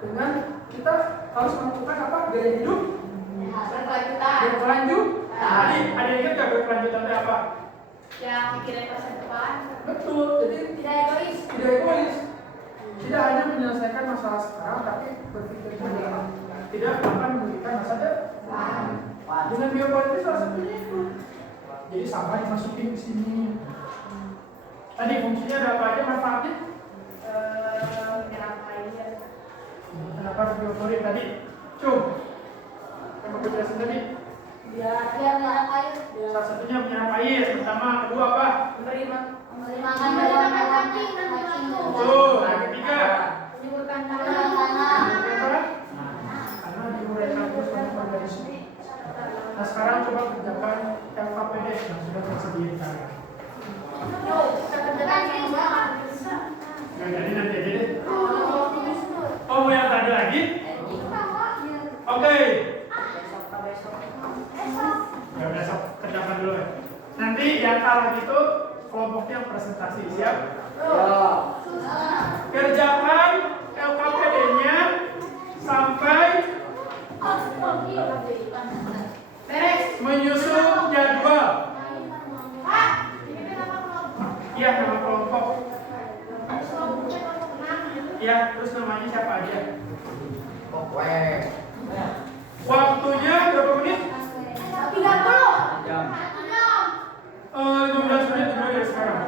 dengan kita harus melakukan apa? Gaya hidup berkelanjutan. Tadi ada yang ingat nggak berkelanjutan itu apa? Yang mikirin masa depan. Betul. Jadi Tidak egois. tidak egois. Tidak hanya menyelesaikan masalah sekarang, tapi berpikir juga tidak akan merugikan masa depan. Dengan biopolitik salah satunya itu. Jadi sampah dimasukin ke sini. Tadi fungsinya ada apa aja manfaatnya? Menyerap air. Kenapa harus biopolitik tadi? Cum. Yang mau dijelasin tadi? Biar menyerap air. Salah satunya menyerap air. Pertama, kedua apa? Memberi makan cacing. Betul. Yang ketiga. menyuburkan tanah. Kenapa? Karena diuraikan terus banyak organisme. Nah sekarang coba kerjakan LKPD yang sudah tersedia di kalian. Kita kerjakan semua. Nggak jadi nanti aja deh. Oh mau yang tadi lagi? Oke. Ya besok kerjakan dulu ya. Nanti yang kalah itu kelompoknya presentasi, siap? Kerjakan LKPD-nya sampai Beres. menyusun jadwal. Pak, ini nama kelompok. Iya nama kelompok. Kelompoknya kelompok 6. Ya terus namanya siapa aja? Waktunya berapa menit? 30. 15 menit dimulai dari sekarang.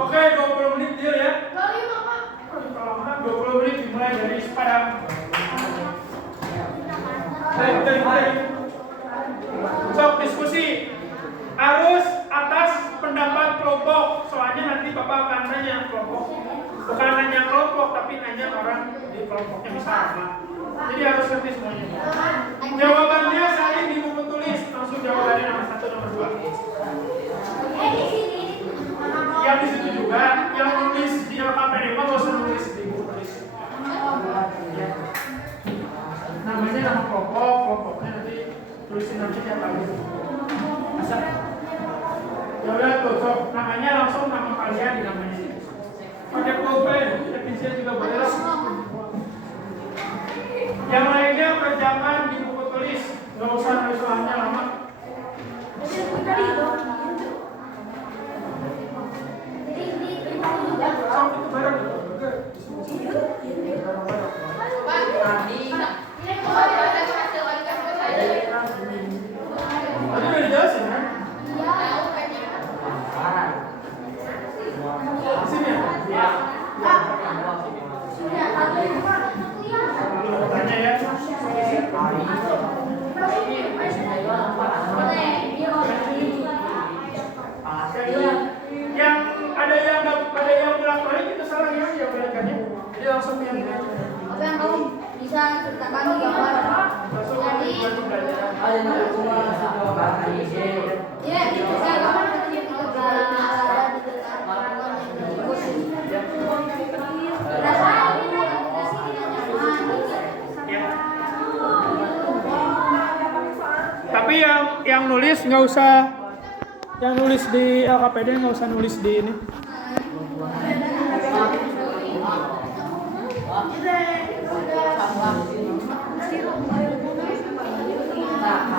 Oke 20 menit deal ya. Kalau menang 20 menit dimulai dari Padang. Sok diskusi harus atas pendapat kelompok. Soalnya nanti Bapak akan nanya kelompok. Bukan nanya kelompok tapi nanya orang di kelompoknya bisa apa. Jadi harus ngerti semuanya. Jawabannya salin di buku tulis. Langsung jawabannya nomor 1, nomor 2. Di sini. Yang di situ juga, yang nulis di LKPD mah nggak usah nulis di buku tulis. Namanya nama kelompok, kelompoknya nanti tulisin nanti tiap kali. Masa? Ya udah tuh, sok namanya langsung nama kalian di namanya. Pakai pulpen, definisinya juga boleh lah. Yang lainnya kerjakan di buku tulis, nggak usah nulis soalnya lama. Sok itu bareng. Tadi udah dijelasin kan? Di sini ya? Belum tanya ya. Yang ada yang bolak-balik itu salah ya, yang balikannya. Jadi langsung yang ini. Apa yang kamu bisa ceritakan di gambar? Jadi, ya, bisa gambar ketika kita berada di Tapi yang nulis nggak usah, yang nulis di LKPD nggak usah nulis di ini.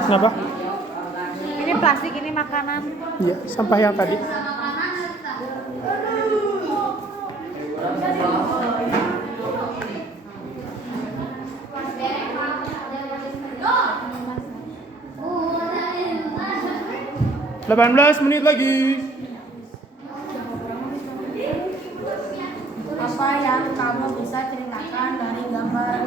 Kenapa? Ini plastik, ini makanan. Iya, sampah yang tadi. Go. 18 menit lagi. Apa yang kamu bisa ceritakan dari gambar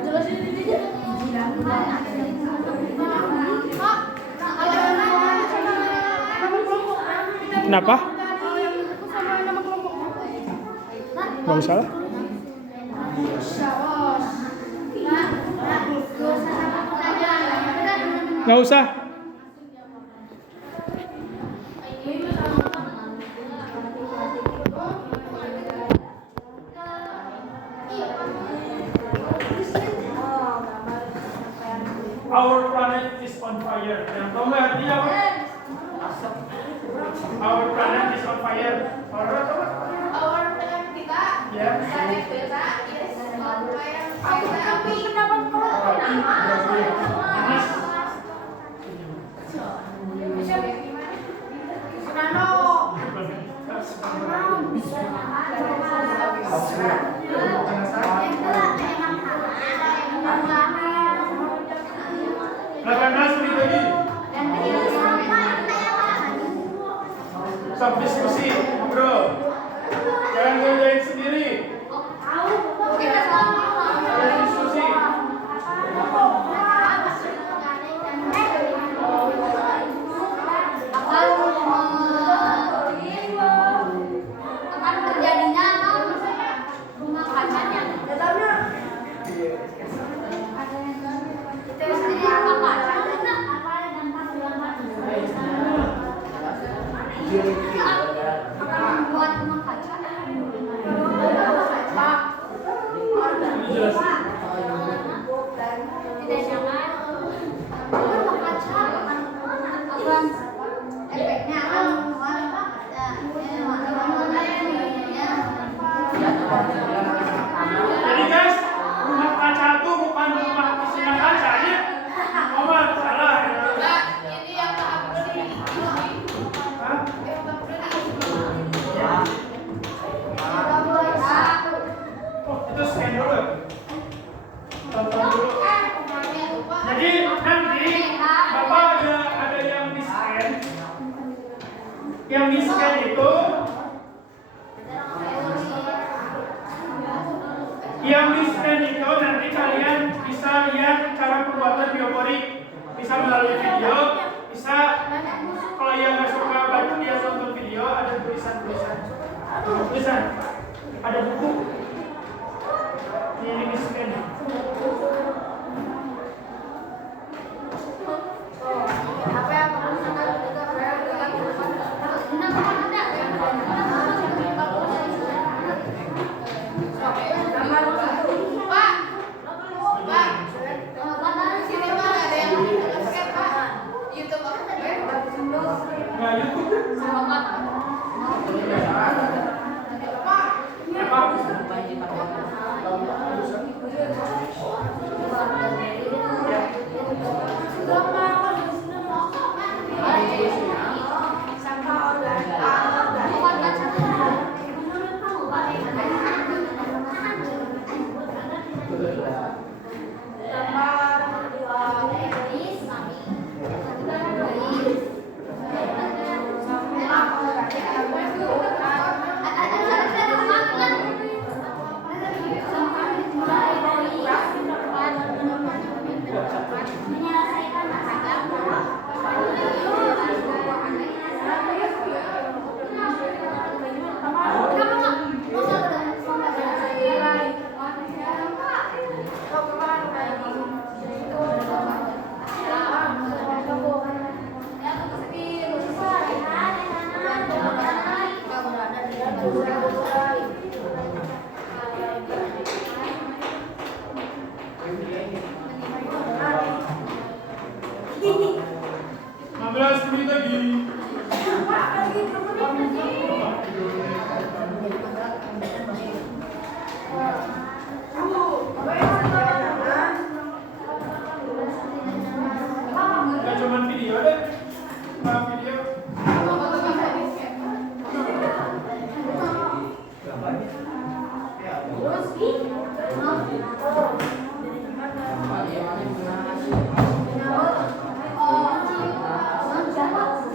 Kenapa? Gak usah lah. Gak usah. Our planet is on fire. Yang tahu nggak artinya apa? Our planet is on fire. Our apa? Our planet kita. Ya. Planet kita is on fire. Tapi pendapat Stop diskusi, ngobrol. Jangan ngerjain sendiri. Jangan diskusi. Akan terjadinya rumah kacanya. Akan membuat rumah kaca. Tidak jangan rumah kaca akan efeknya akan Jadi guys, rumah kaca itu bukan rumah isinya kaca ya. Omar salah. Nah, ini yang tak perlu diisi. Hah? Yang tak perlu diisi. Oh, itu scan dulu. Tonton dulu. Jadi nanti Bapak ada yang di scan. Yang di scan itu nanti kalian bisa lihat cara pembuatan bioporik. Bisa melalui video, bisa kalau yang nggak suka baca dia nonton video, ada tulisan, ada buku. Ini di scan. Apa yang kamu sampaikan juga Sini mah ada yang nge-scan, Pak. YouTube apa tadi? Nah, YouTube.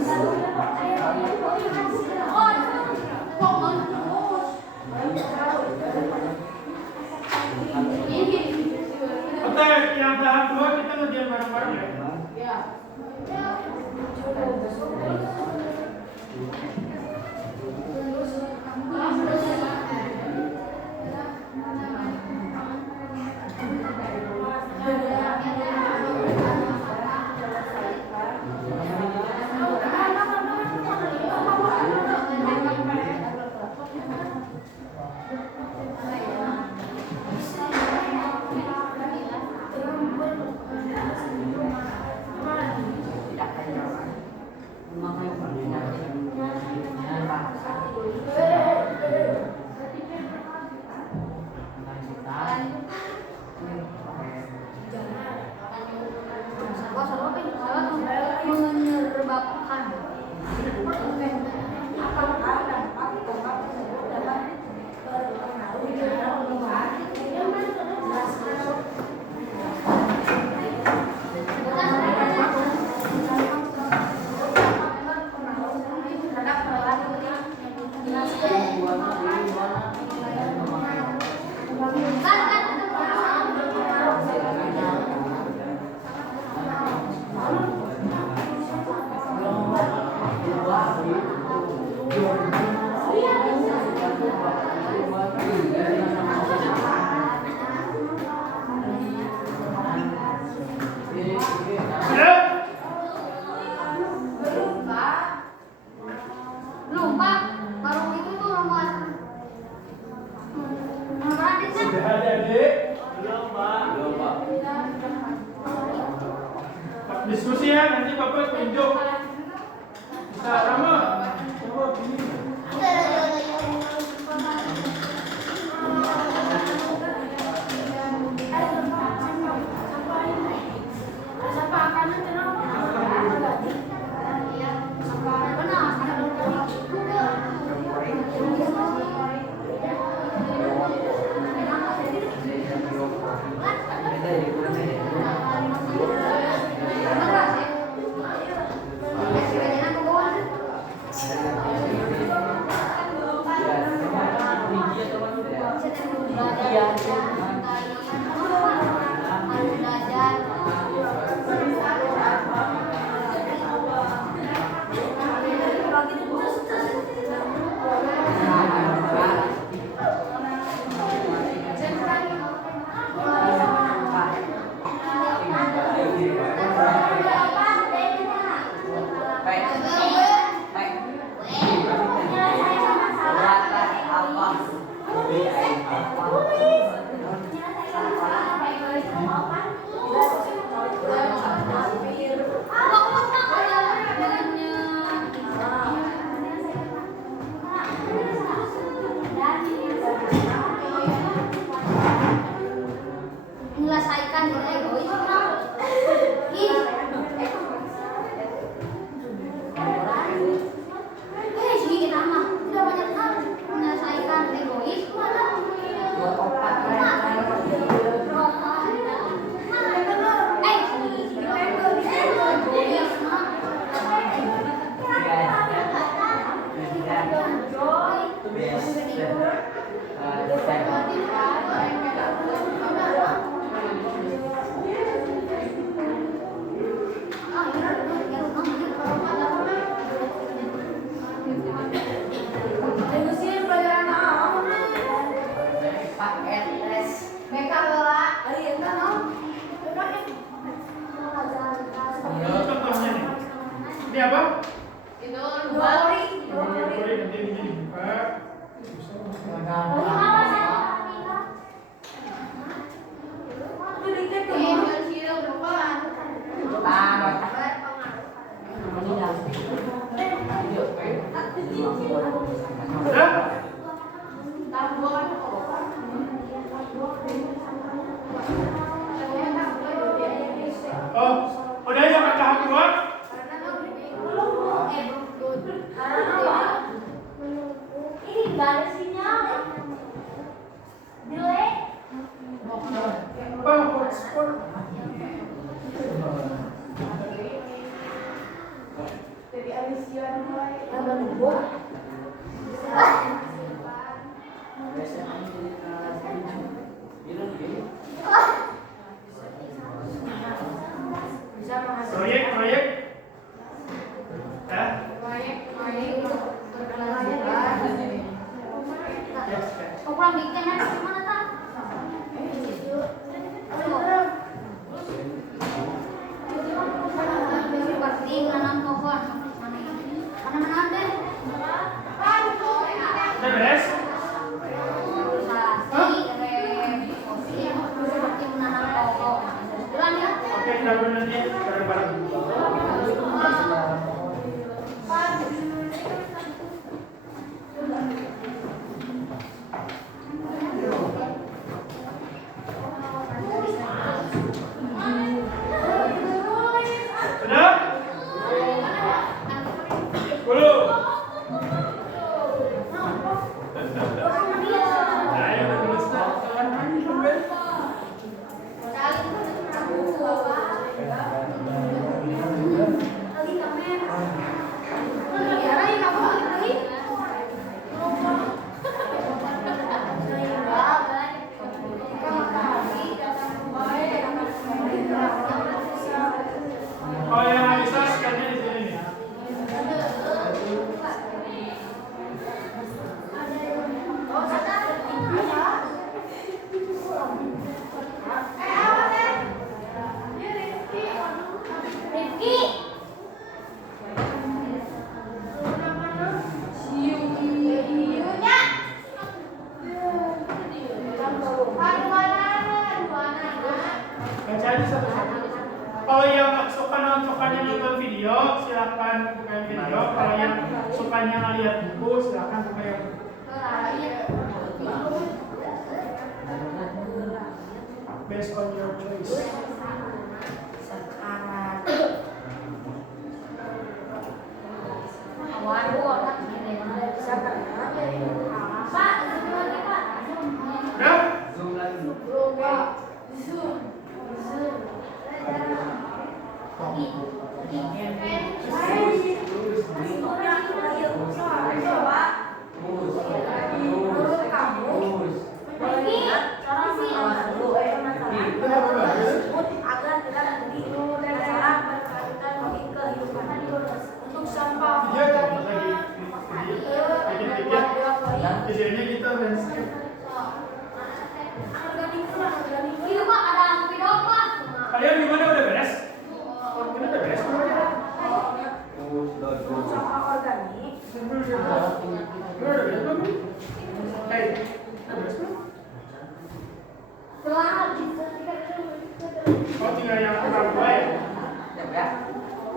Oh, Menyelesaikan dengan egois. Sini kita mah udah banyak hal menyelesaikan egois. Contohnya nih. Ini apa? Itu dua. Boleh nanti ini dibuka. Udah? Oh, udah ya Pak tahap 2? Ini nggak ada sinyal. Delay. Apa hotspot? Jadi Alicia mulai. Proyek. Ya? Program bikinnya mana tak? Seperti menanam pohon. Mana deh? Udah beres? Seperti menanam pohon. Jalan ya. Oke, kita nanti bareng-bareng. Sudah? Belum? Ayo, terus. Oh, yang nggak bisa scan-nya di sini nih. Rifki. Baca aja satu-satu. Kalau yang sukanya nonton video, silakan bukain video. Kalau yang sukanya ngeliat buku, silakan bukain buku. Based on your choice. Udah? Iya, lagi dikit-dikit. Jadinya kita landscape. Itu Pak ada video Pak. Kalian gimana, udah beres? Kita udah beres semuanya? Oh, tinggal yang tahap 2 ya?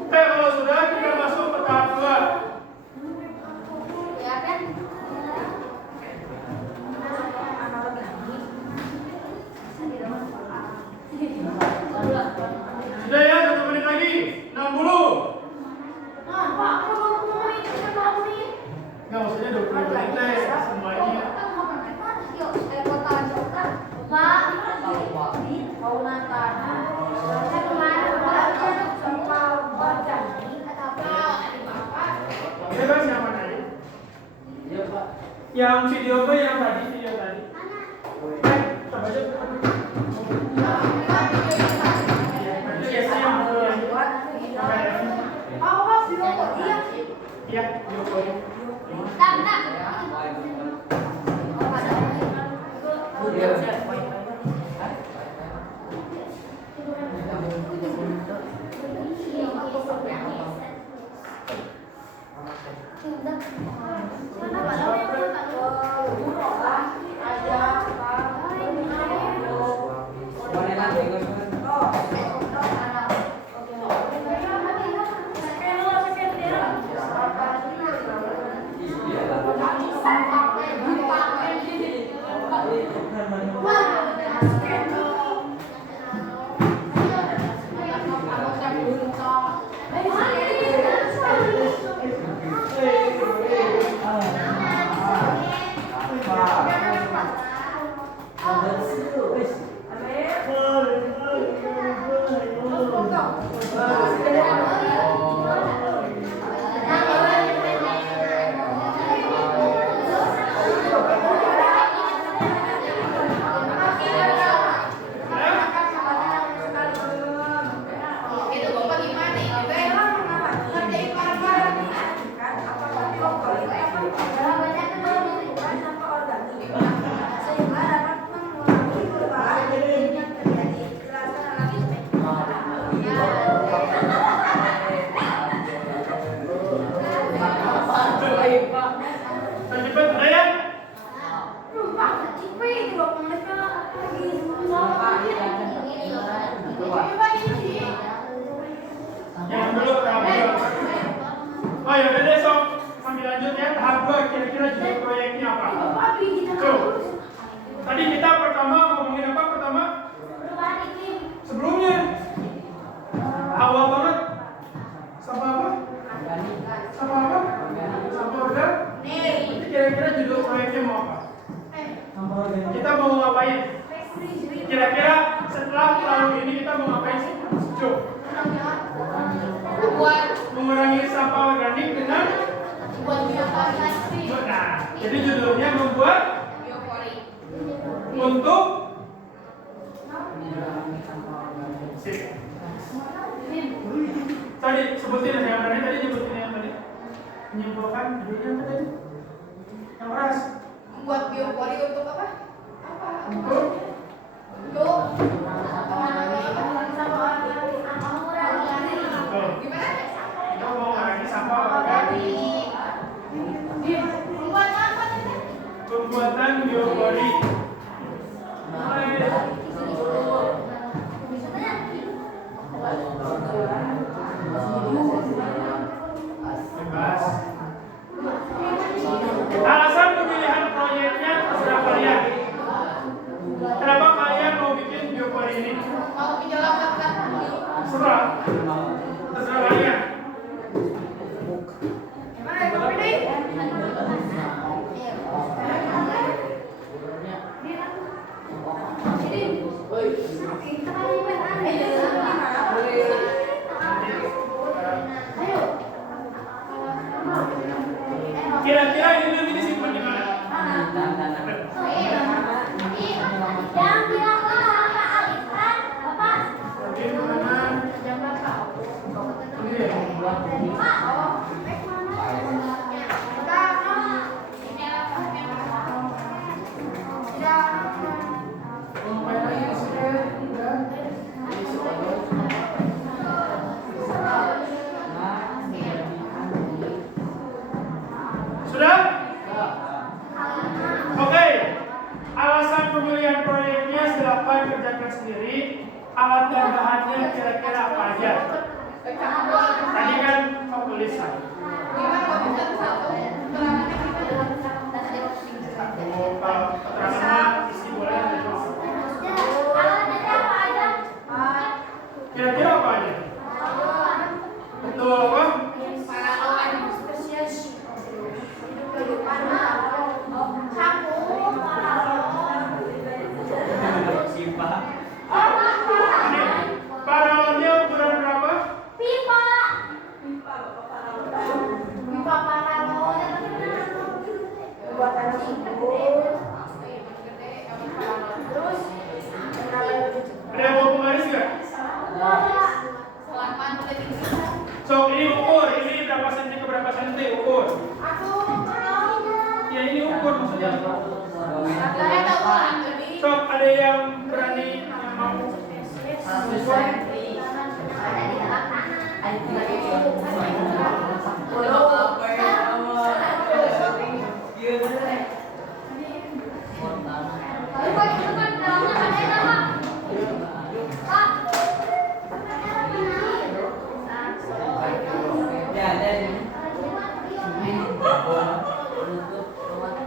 Kalau sudah, kita masuk ke tahap 2. Ya kan? Sudah ya, 1 menit lagi. 60. Nah, Pak, kalau mau ini kita menit. Nggak, maksudnya 20 menit deh, semuanya. Pak, mau nonton. Saya kemarin baca soal baca ini kata Bapak. Bebas yang mana ya? Yang video tuh yang tadi, video tadi. Kita baca. Iya, yang dulu tahap 2. Oh ya udah deh sob, sambil lanjut ya tahap 2 kira-kira judul proyeknya apa? Tuh. Tadi kita pertama ngomongin apa pertama? Sebelumnya awal banget. Sama apa? Sama apa? Sama organ? Nanti kira-kira judul proyeknya mau apa? Kita mau ngapain? Kira-kira setelah lalu ini kita mau ngapain sih? Coba. Mengurangi sampah organik dengan nah, jadi judulnya membuat untuk sip. Tadi sebutin yang tadi nyebutin yang tadi menyimpulkan judulnya apa tadi? Yang keras. Membuat biopori untuk apa? Untuk gimana? kita mau mengurangi sampah organik. Pembuatan biopori. Bebas. Alasan pemilihan proyeknya terserah kalian.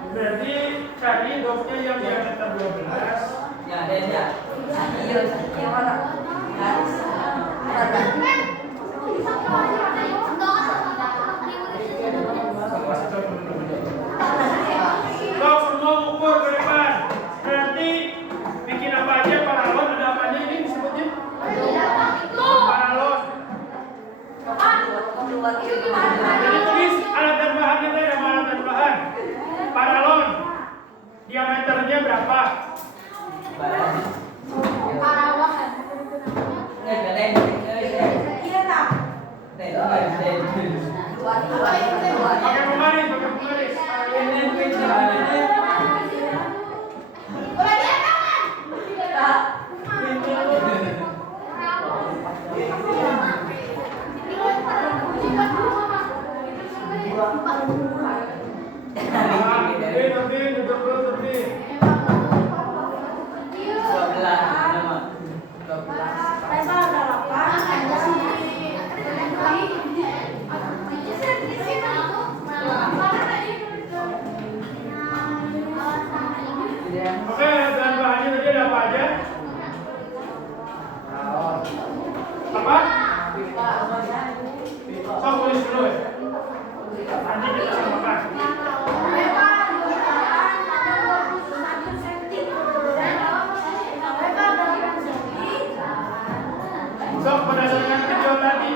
Berarti cari boxnya yang diameter 12. Box semua ukur ke depan. Berarti bikin apa aja paralon, ada apanya ini disebutnya? Paralon. Jadi tulis alat dan bahannya tadi, ada alat dan bahan. Paralon. Diameternya berapa? Pakai pemanis. Oke, dan bahannya tadi ada apa aja? Apa? Sok tulis dulu ya. Nanti kita samakan. Sok berdasarkan video tadi,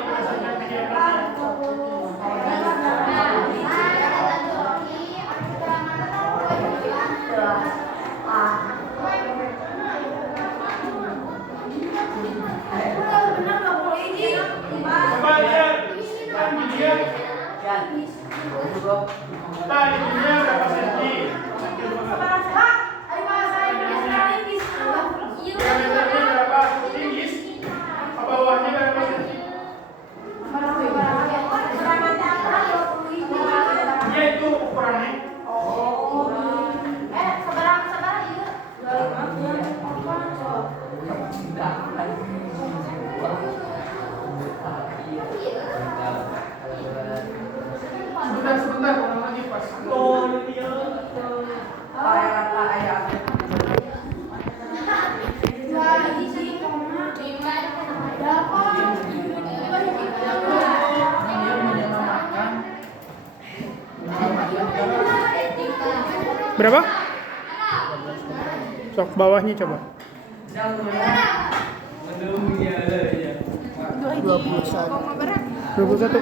Coba lihat, kan dia. Nah, ininya berapa senti? Diameternya berapa? Tinggi? Bawahnya berapa senti? Ya itu ukurannya. Sebentar, ulang lagi pas. Berapa? Sok bawahnya coba. 21.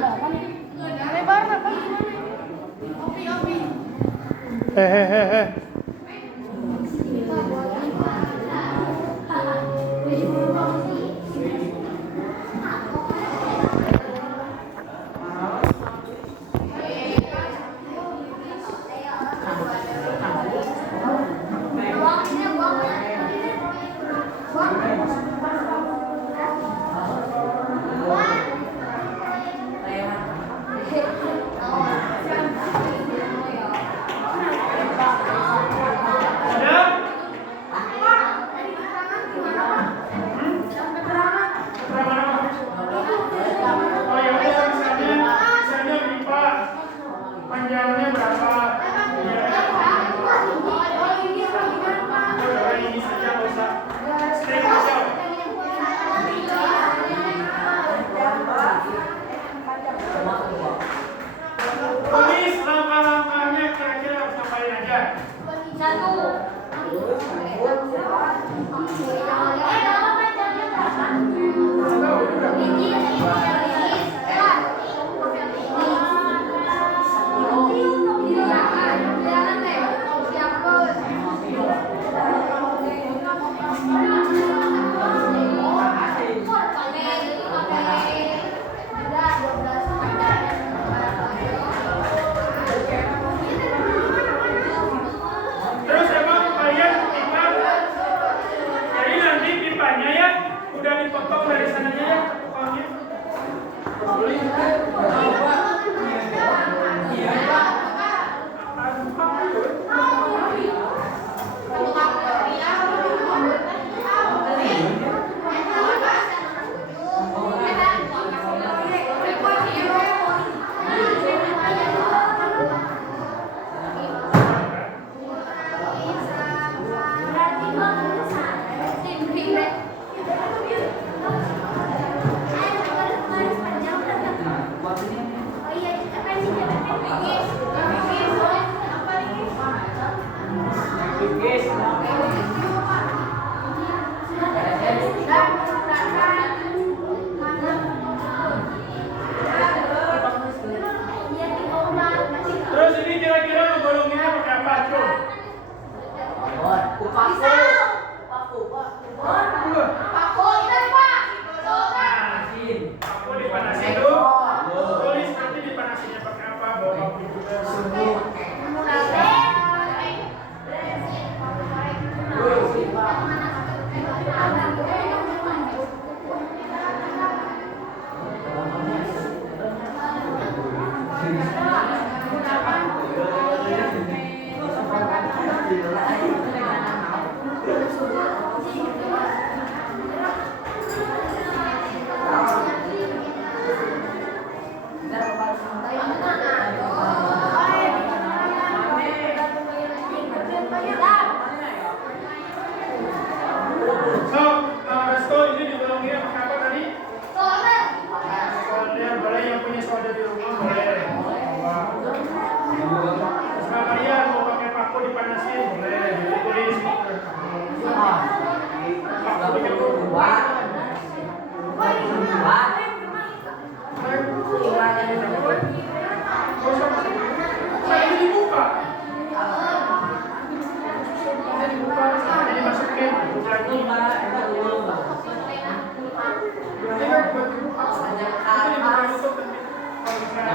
Panjangnya berapa? Ini saja nggak usah strip aja. Tulis langkah-langkahnya kira-kira harus ngapain aja. 1.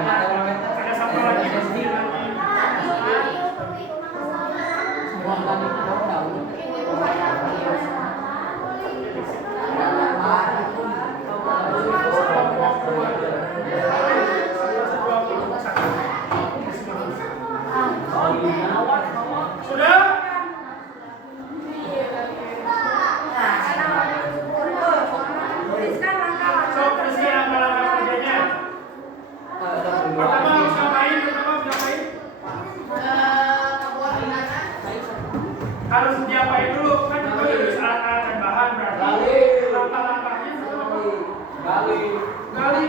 Ada satu lagi. Sudah? So, teruskan langkah-langkah kerjanya. Pertama harus ngapain? Harus diapain dulu? Kan itu harus alat-alat dan bahan berarti. Langkah-langkahnya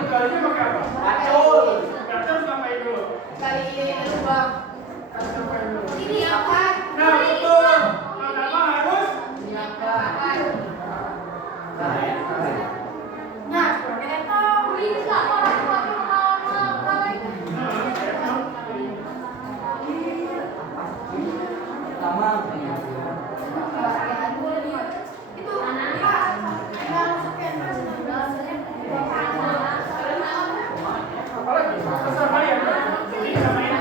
Galinya pakai apa? Racun. Berarti harus ngapain dulu? Harus ngapain dulu? Nah, betul. Pertama harus apalagi? Terserah kalian. Ini sama ini.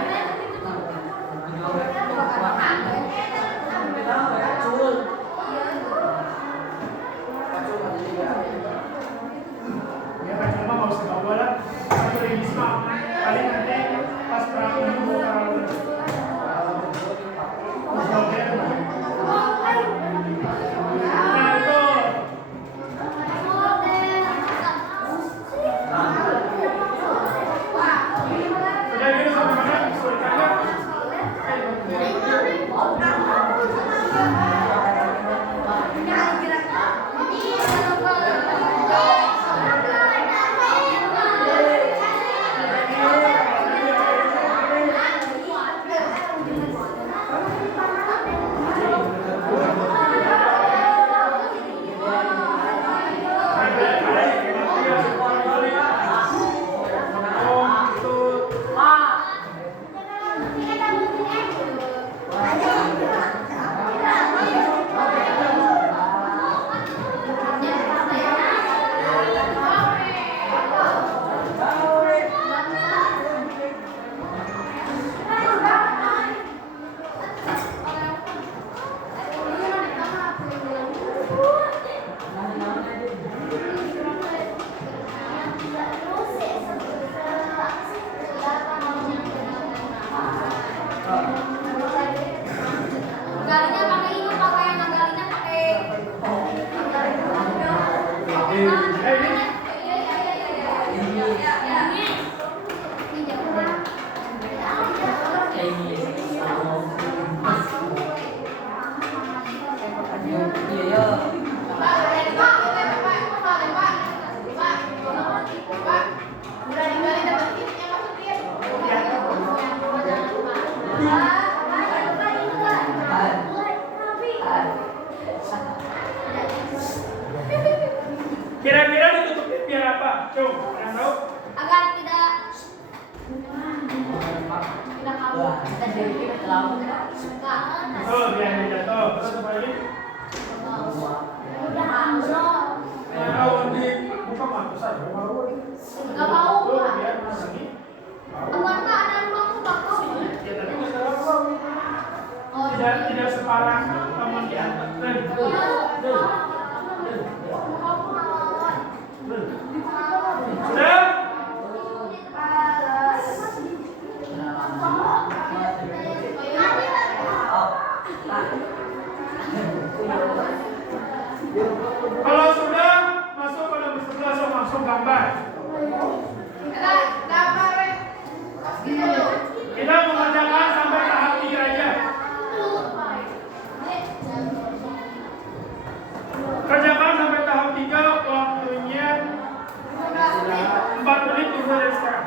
Ya kan cuma mau sebawa bola. Satu lagi semua. Paling nanti pas perang dulu kalau kira-kira ditutupin biar apa? Coba, yang tahu? Agar tidak kabur. Oh, biar tidak jatuh. Terus apa lagi? Yang tahu di buka mata saja. Gak mau, Tuh, Pak. biar masuk ini. Teman Pak ada rumah Pak. Ya, tapi nggak salah kok. Tidak separah teman di atas. Sudah? Kalau sudah masuk ke nomor 11 langsung gambar. Kita mengerjakan sampai tahap 3 aja. Kerjakan sampai tahap 3, waktunya 4 menit dimulai dari sekarang.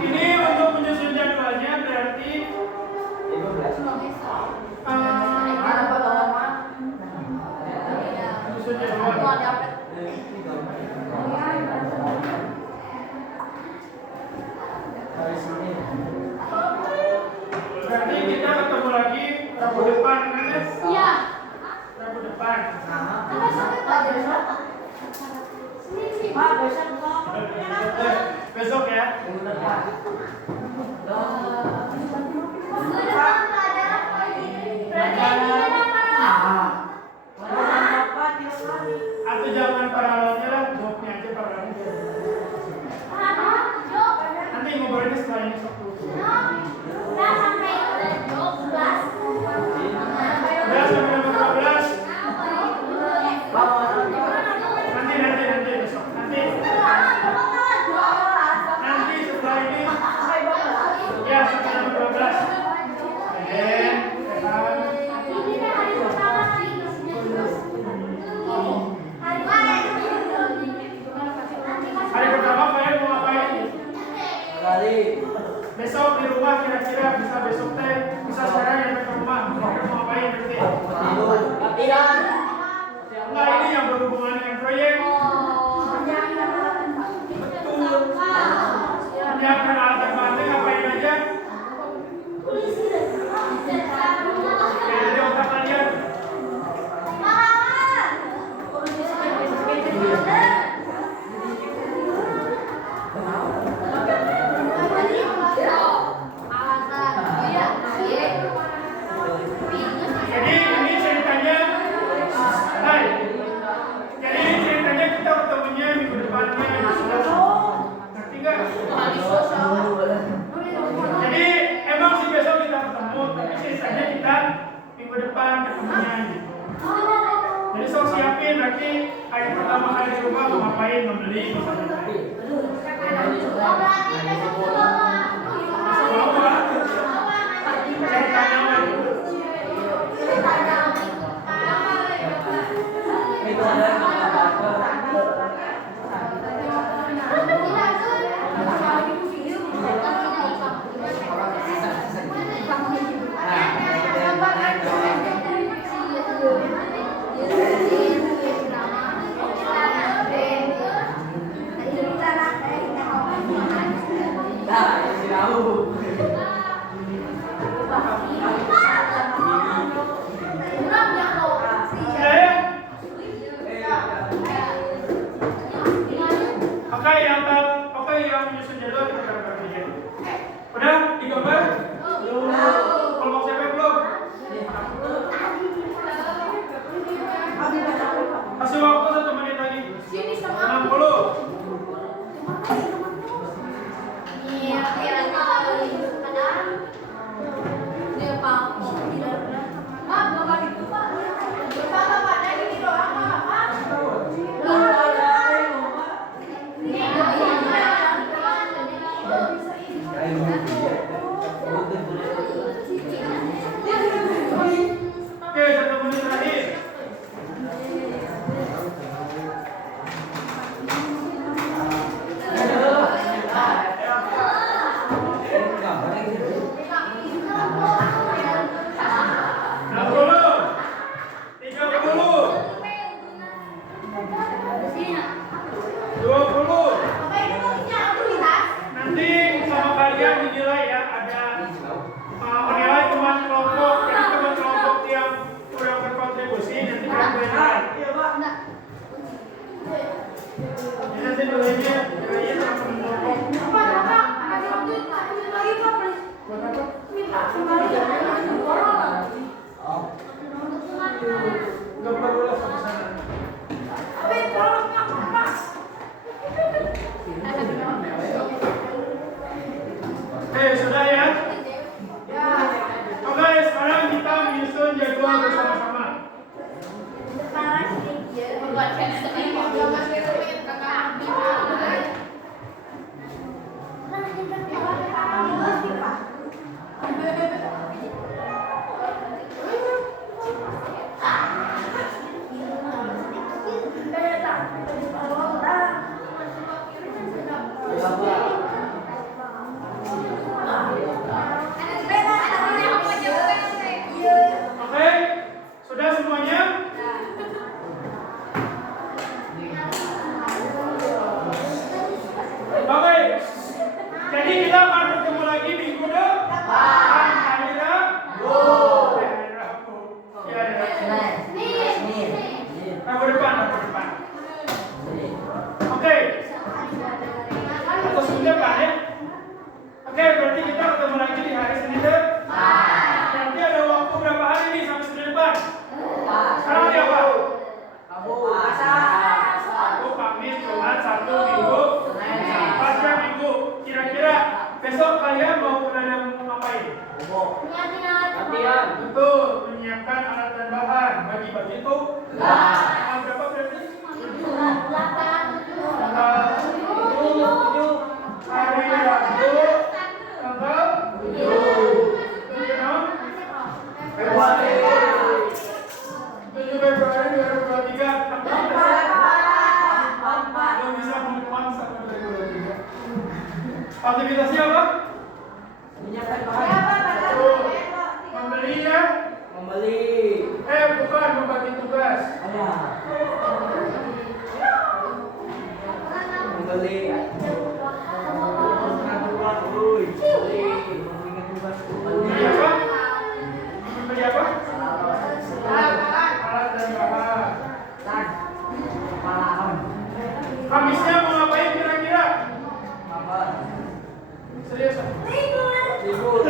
Ini untuk menyusun jadwalnya berarti menyusun jadwal. Berarti kita ketemu lagi Rabu depan, kan ya? Iya. Rabu depan. Besok ya. Atau jangan paralelnya lah, jawabnya aja paralelnya. Nanti ngobrolnya setelah ini Sabtu. Udah sampai 12. Nanti besok. Nanti setelah ini. Ya, sampai 12. Hari pertama kalian mau ngapain? Besok di rumah kira-kira bisa besok teh, bisa sekarang yang ke rumah. Kalian mau ngapain nanti? Enggak, ini yang berhubungan dengan proyek. Menyiapkan alat bantu ngapain aja? Jadi otak kalian. Jadi ini ceritanya, kita ketemunya minggu depannya ngerti nggak? Jadi emang sih besok kita ketemu, tapi sisanya kita minggu depan ketemunya gitu. Jadi sok siapin nanti hari pertama kali di rumah mau ngapain, membeli misalnya. Nggak perlu lah sampai sana. Sudah ya? Oke, sekarang kita menyusun jadwal bersama-sama. Oke, sudah semuanya? Oke, jadi kita akan bertemu lagi minggu depan. Hari Rabu. Ya, Rabu depan. Oke. Atau Senin depan ya? Oke, berarti kita ketemu lagi di hari Senin depan. Berarti ada waktu berapa hari nih sampai Senin depan? Sekarang hari apa? Rabu, Kamis, Jumat, Sabtu, Minggu, Jumat, Minggu. Kira-kira besok kalian mau ngapain? Latihan. Betul, menyiapkan alat dan bahan. Bagi-bagi itu. Tanggal berapa berarti? Tanggal 7. Hari Rabu, tanggal 7 Februari 2023. Belum bisa mengumpan sampai 2023. Aktivitasnya apa? Menyiapkan bahan. Membeli ya? Bukan, membagi tugas. Membeli apa? Membeli apa? Alat dan bahan. Kamisnya mau ngapain kira-kira? Serius? Kalian libur.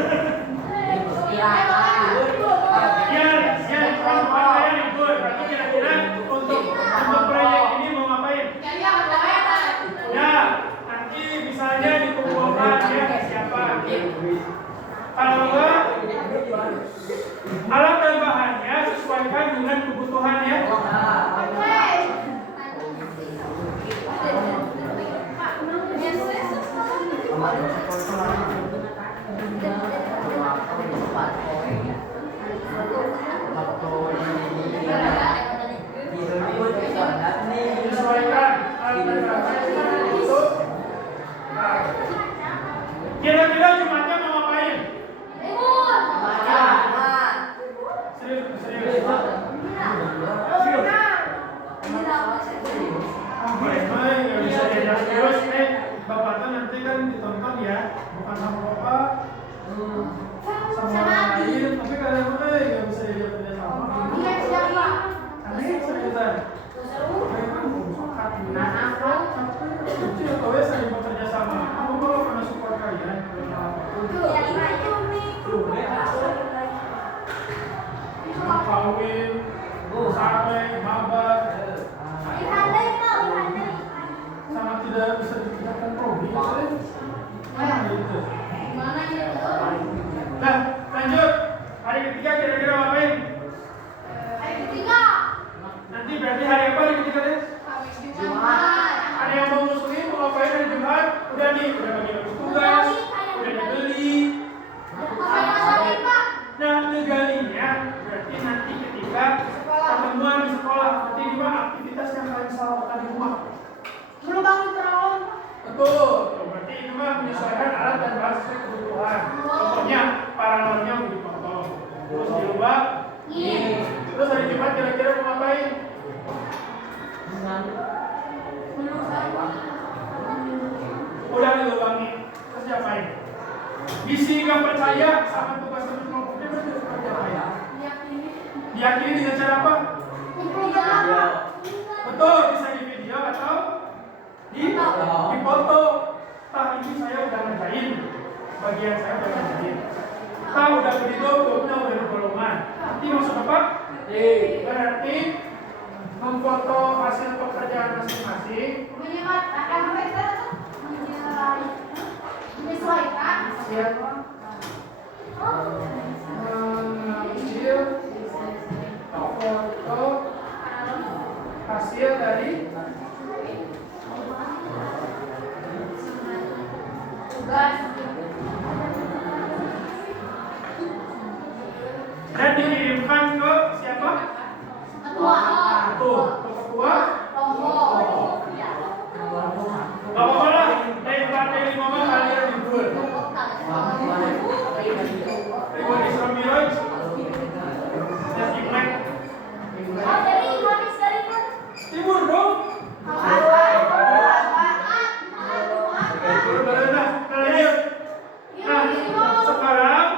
Berarti kira-kira untuk proyek ini mau ngapain? Ya, nanti misalnya dikumpulkan ya ke siapa? Kalau enggak, alat dan bahannya sesuaikan dengan kebutuhan ya. Disesuaikan alat dan bahannya untuk. Kira-kira Jumatnya mau ngapain? Serius. Nggak bisa diajak terus. Bapaknya nanti kan ditonton ya, bukan sama bapak, sama lain. Tapi kalian nggak bisa diajak kerja sama. Aneh seriusan. Itu ya kau ya saling bekerja sama. Aku kalau pernah support kalian. Kawin, sampai mabar, sama tidak bisa dipindahkan prodi. Nah, lanjut. Hari ketiga kira-kira ngapain? Nanti berarti hari apa hari ketiga deh? Ada yang mau ngusulin mau ngapain hari Jumat? Udah nih, udah bagi-bagi tugas, udah dibeli. Nah, ngegalinya berarti nanti ketika pertemuan di sekolah, nanti di mana aktivitas yang kalian bisa lakukan di rumah? Betul, berarti itu mah menyesuaikan alat dan bahan sesuai kebutuhan. Contohnya, paralelnya udah dipotong, terus diubah. Terus hari Jumat kira-kira mau ngapain? Udah dilubangi, terus diapain? Bisi nggak percaya sama tugas kelompoknya berarti seperti apa ya? Diyakini dengan cara apa? Betul, bisa di video atau di foto. Ini saya udah ngerjain, bagian saya udah ngerjain. Kita udah begitu, grupnya udah bergolongan. Nanti maksud apa? Berarti memfoto hasil pekerjaan masing-masing. Menyesuaikan. Siap. Mengambil foto hasil dari Tugas. dan dikirimkan ke siapa? Ketua. Tuh, ke ketua. Rombong. Gak apa-apa lah, dari partai 5 kalian libur. Libur di Surabaya. Dan Imlek. Oh, dari Indonesia dari mana? Libur dong. Udah, kalian. Nah, sekarang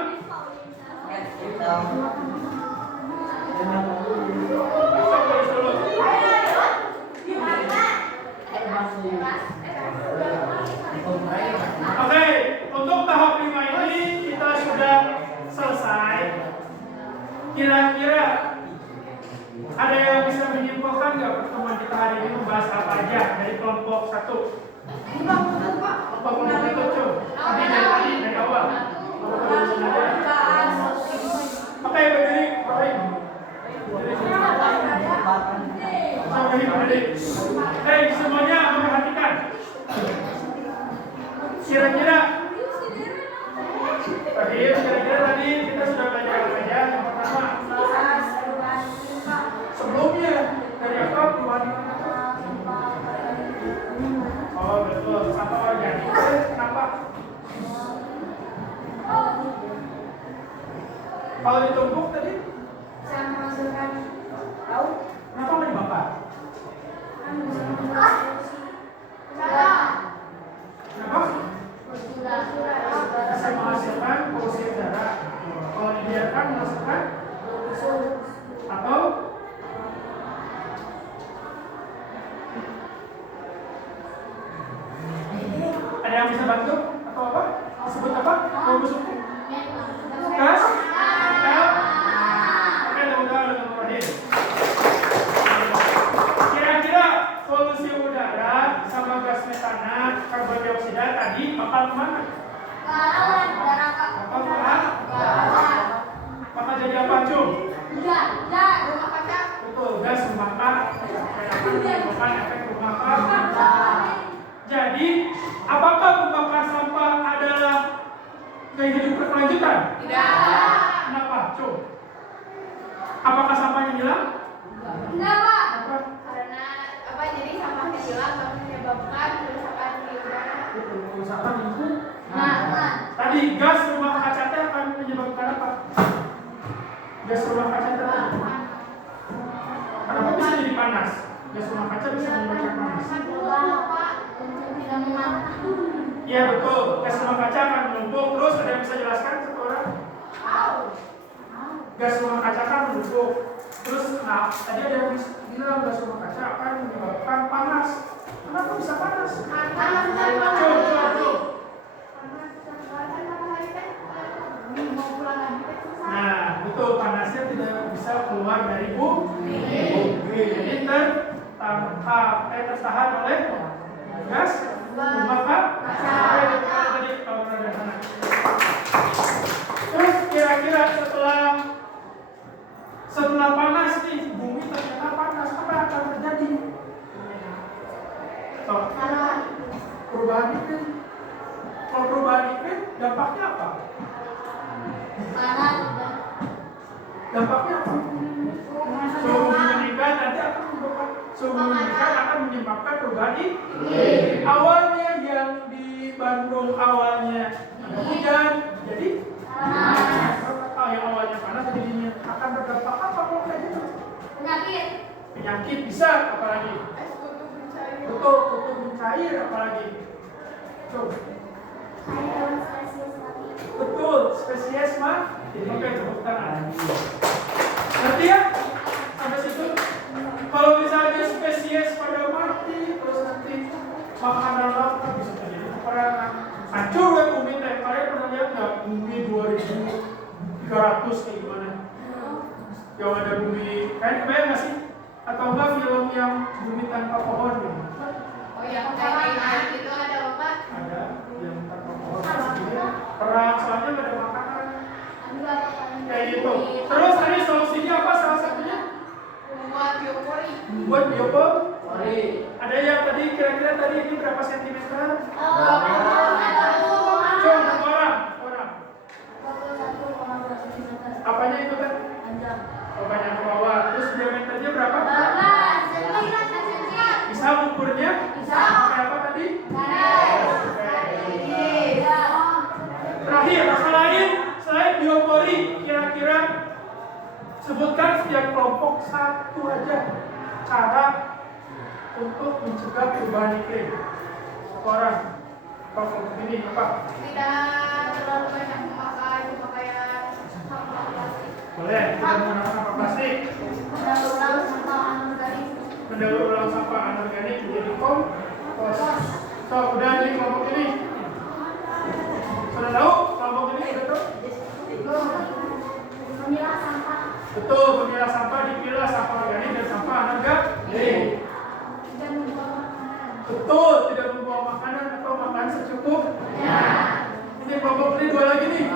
Oke, untuk tahap 5 ini kita sudah selesai. Kira-kira ada yang bisa menyimpulkan nggak pertemuan kita hari ini membahas apa aja dari kelompok 1? Kelompok 1 tuh, dari awal. Oke, berdiri, baik. Hei, semuanya memperhatikan. Kira-kira tadi kita sudah belajar apa aja? Yang pertama, sebelumnya dari apa? Perubahan di mana? Oh betul, sampah organik. Kenapa? Kalau ditumpuk tadi? Saya memasukkan tahu. Kenapa nggak dibakar? Kenapa? Bisa menghasilkan polusi udara. Kalau dibiarkan menghasilkan atau ada yang bisa bantu atau apa? Disebut apa? Mau busuk? Gas? Oke, teman-teman. Kira-kira polusi udara sama gas metana, karbon dioksida tadi bakal kemana? Bakal kemana? Bakal jadi apa, Cum? Rumah kaca. Betul, gas rumah kaca. Menyebabkan efek rumah kaca. Jadi, apakah membakar sampah adalah gaya hidup berkelanjutan? Tidak. Kenapa, Cum? Apakah sampahnya hilang? Kenapa? Apa? Karena apa, jadi sampahnya hilang tapi menyebabkan kerusakan di udara. Kerusakan lingkungan. Nah. Tadi gas rumah kaca teh akan menyebabkan apa? Gas rumah kaca teh kenapa bisa jadi panas? Gas rumah kaca bisa menyebabkan panas. Tidak memanas. Iya betul, gas rumah kaca akan menumpuk. Terus ada yang bisa jelaskan satu orang? Gas rumah kaca kan menumpuk. Terus, nah tadi ada yang bilang gas rumah kaca akan menyebabkan panas. Kenapa bisa panas? Coba. Nah, betul, panasnya tidak bisa keluar dari bumi. Jadi tertahan oleh gas rumah kaca. Tadi kalau ada sana. Terus kira-kira setelah panas nih, bumi ternyata panas, apa yang akan terjadi? Perubahan iklim. Kalau perubahan iklim, dampaknya apa? Dampaknya apa? Suhu bumi meningkat nanti akan menyebabkan perubahan iklim. Awalnya yang di Bandung awalnya hujan, jadi yang awalnya panas jadinya akan berdampak apa kalau kayak gitu? Penyakit bisa, apalagi? Betul, kutub mencair, apalagi? Tuh. Betul, spesies mah. Oke, tepuk tangan. Ngerti ya? Sampai situ. Kalau misalnya spesies pada mati, terus nanti makanan langka bisa terjadi peperangan. Hancur ya bumi teh. Kalian pernah lihat nggak bumi 2000 beratus kayak gimana? Yang ada bumi, kayak nggak sih? Atau enggak film yang bumi tanpa pohon gitu? Oh ya, kayak gitu ada Bapak. Ada yang tanpa pohon. Perang soalnya nggak ada makanan. Kayak gitu. Terus tadi solusinya apa salah satunya? Buat biopori. Buat biopori. Ada yang tadi kira-kira tadi ini berapa sentimeter? Coba orang. Apanya itu kan? Oh, banyak ke bawah. Terus diameternya berapa? Bisa ukurnya? Berapa tadi? Terakhir, selain biopori, kira-kira sebutkan setiap kelompok satu aja cara untuk mencegah perubahan iklim. Satu orang. Kelompok ini apa? Tidak terlalu banyak memakai pemakaian sampah plastik. Boleh, kita menggunakan sampah plastik. Mendaur ulang sampah anorganik menjadi kompos. So, udah di kelompok ini. Sudah tahu kelompok ini? Sudah tahu? Memilah sampah. Betul, memilah sampah, dipilah sampah organik dan sampah anorganik. Betul, tidak membawa makanan atau makan secukupnya. Ini kelompok ini dua lagi nih.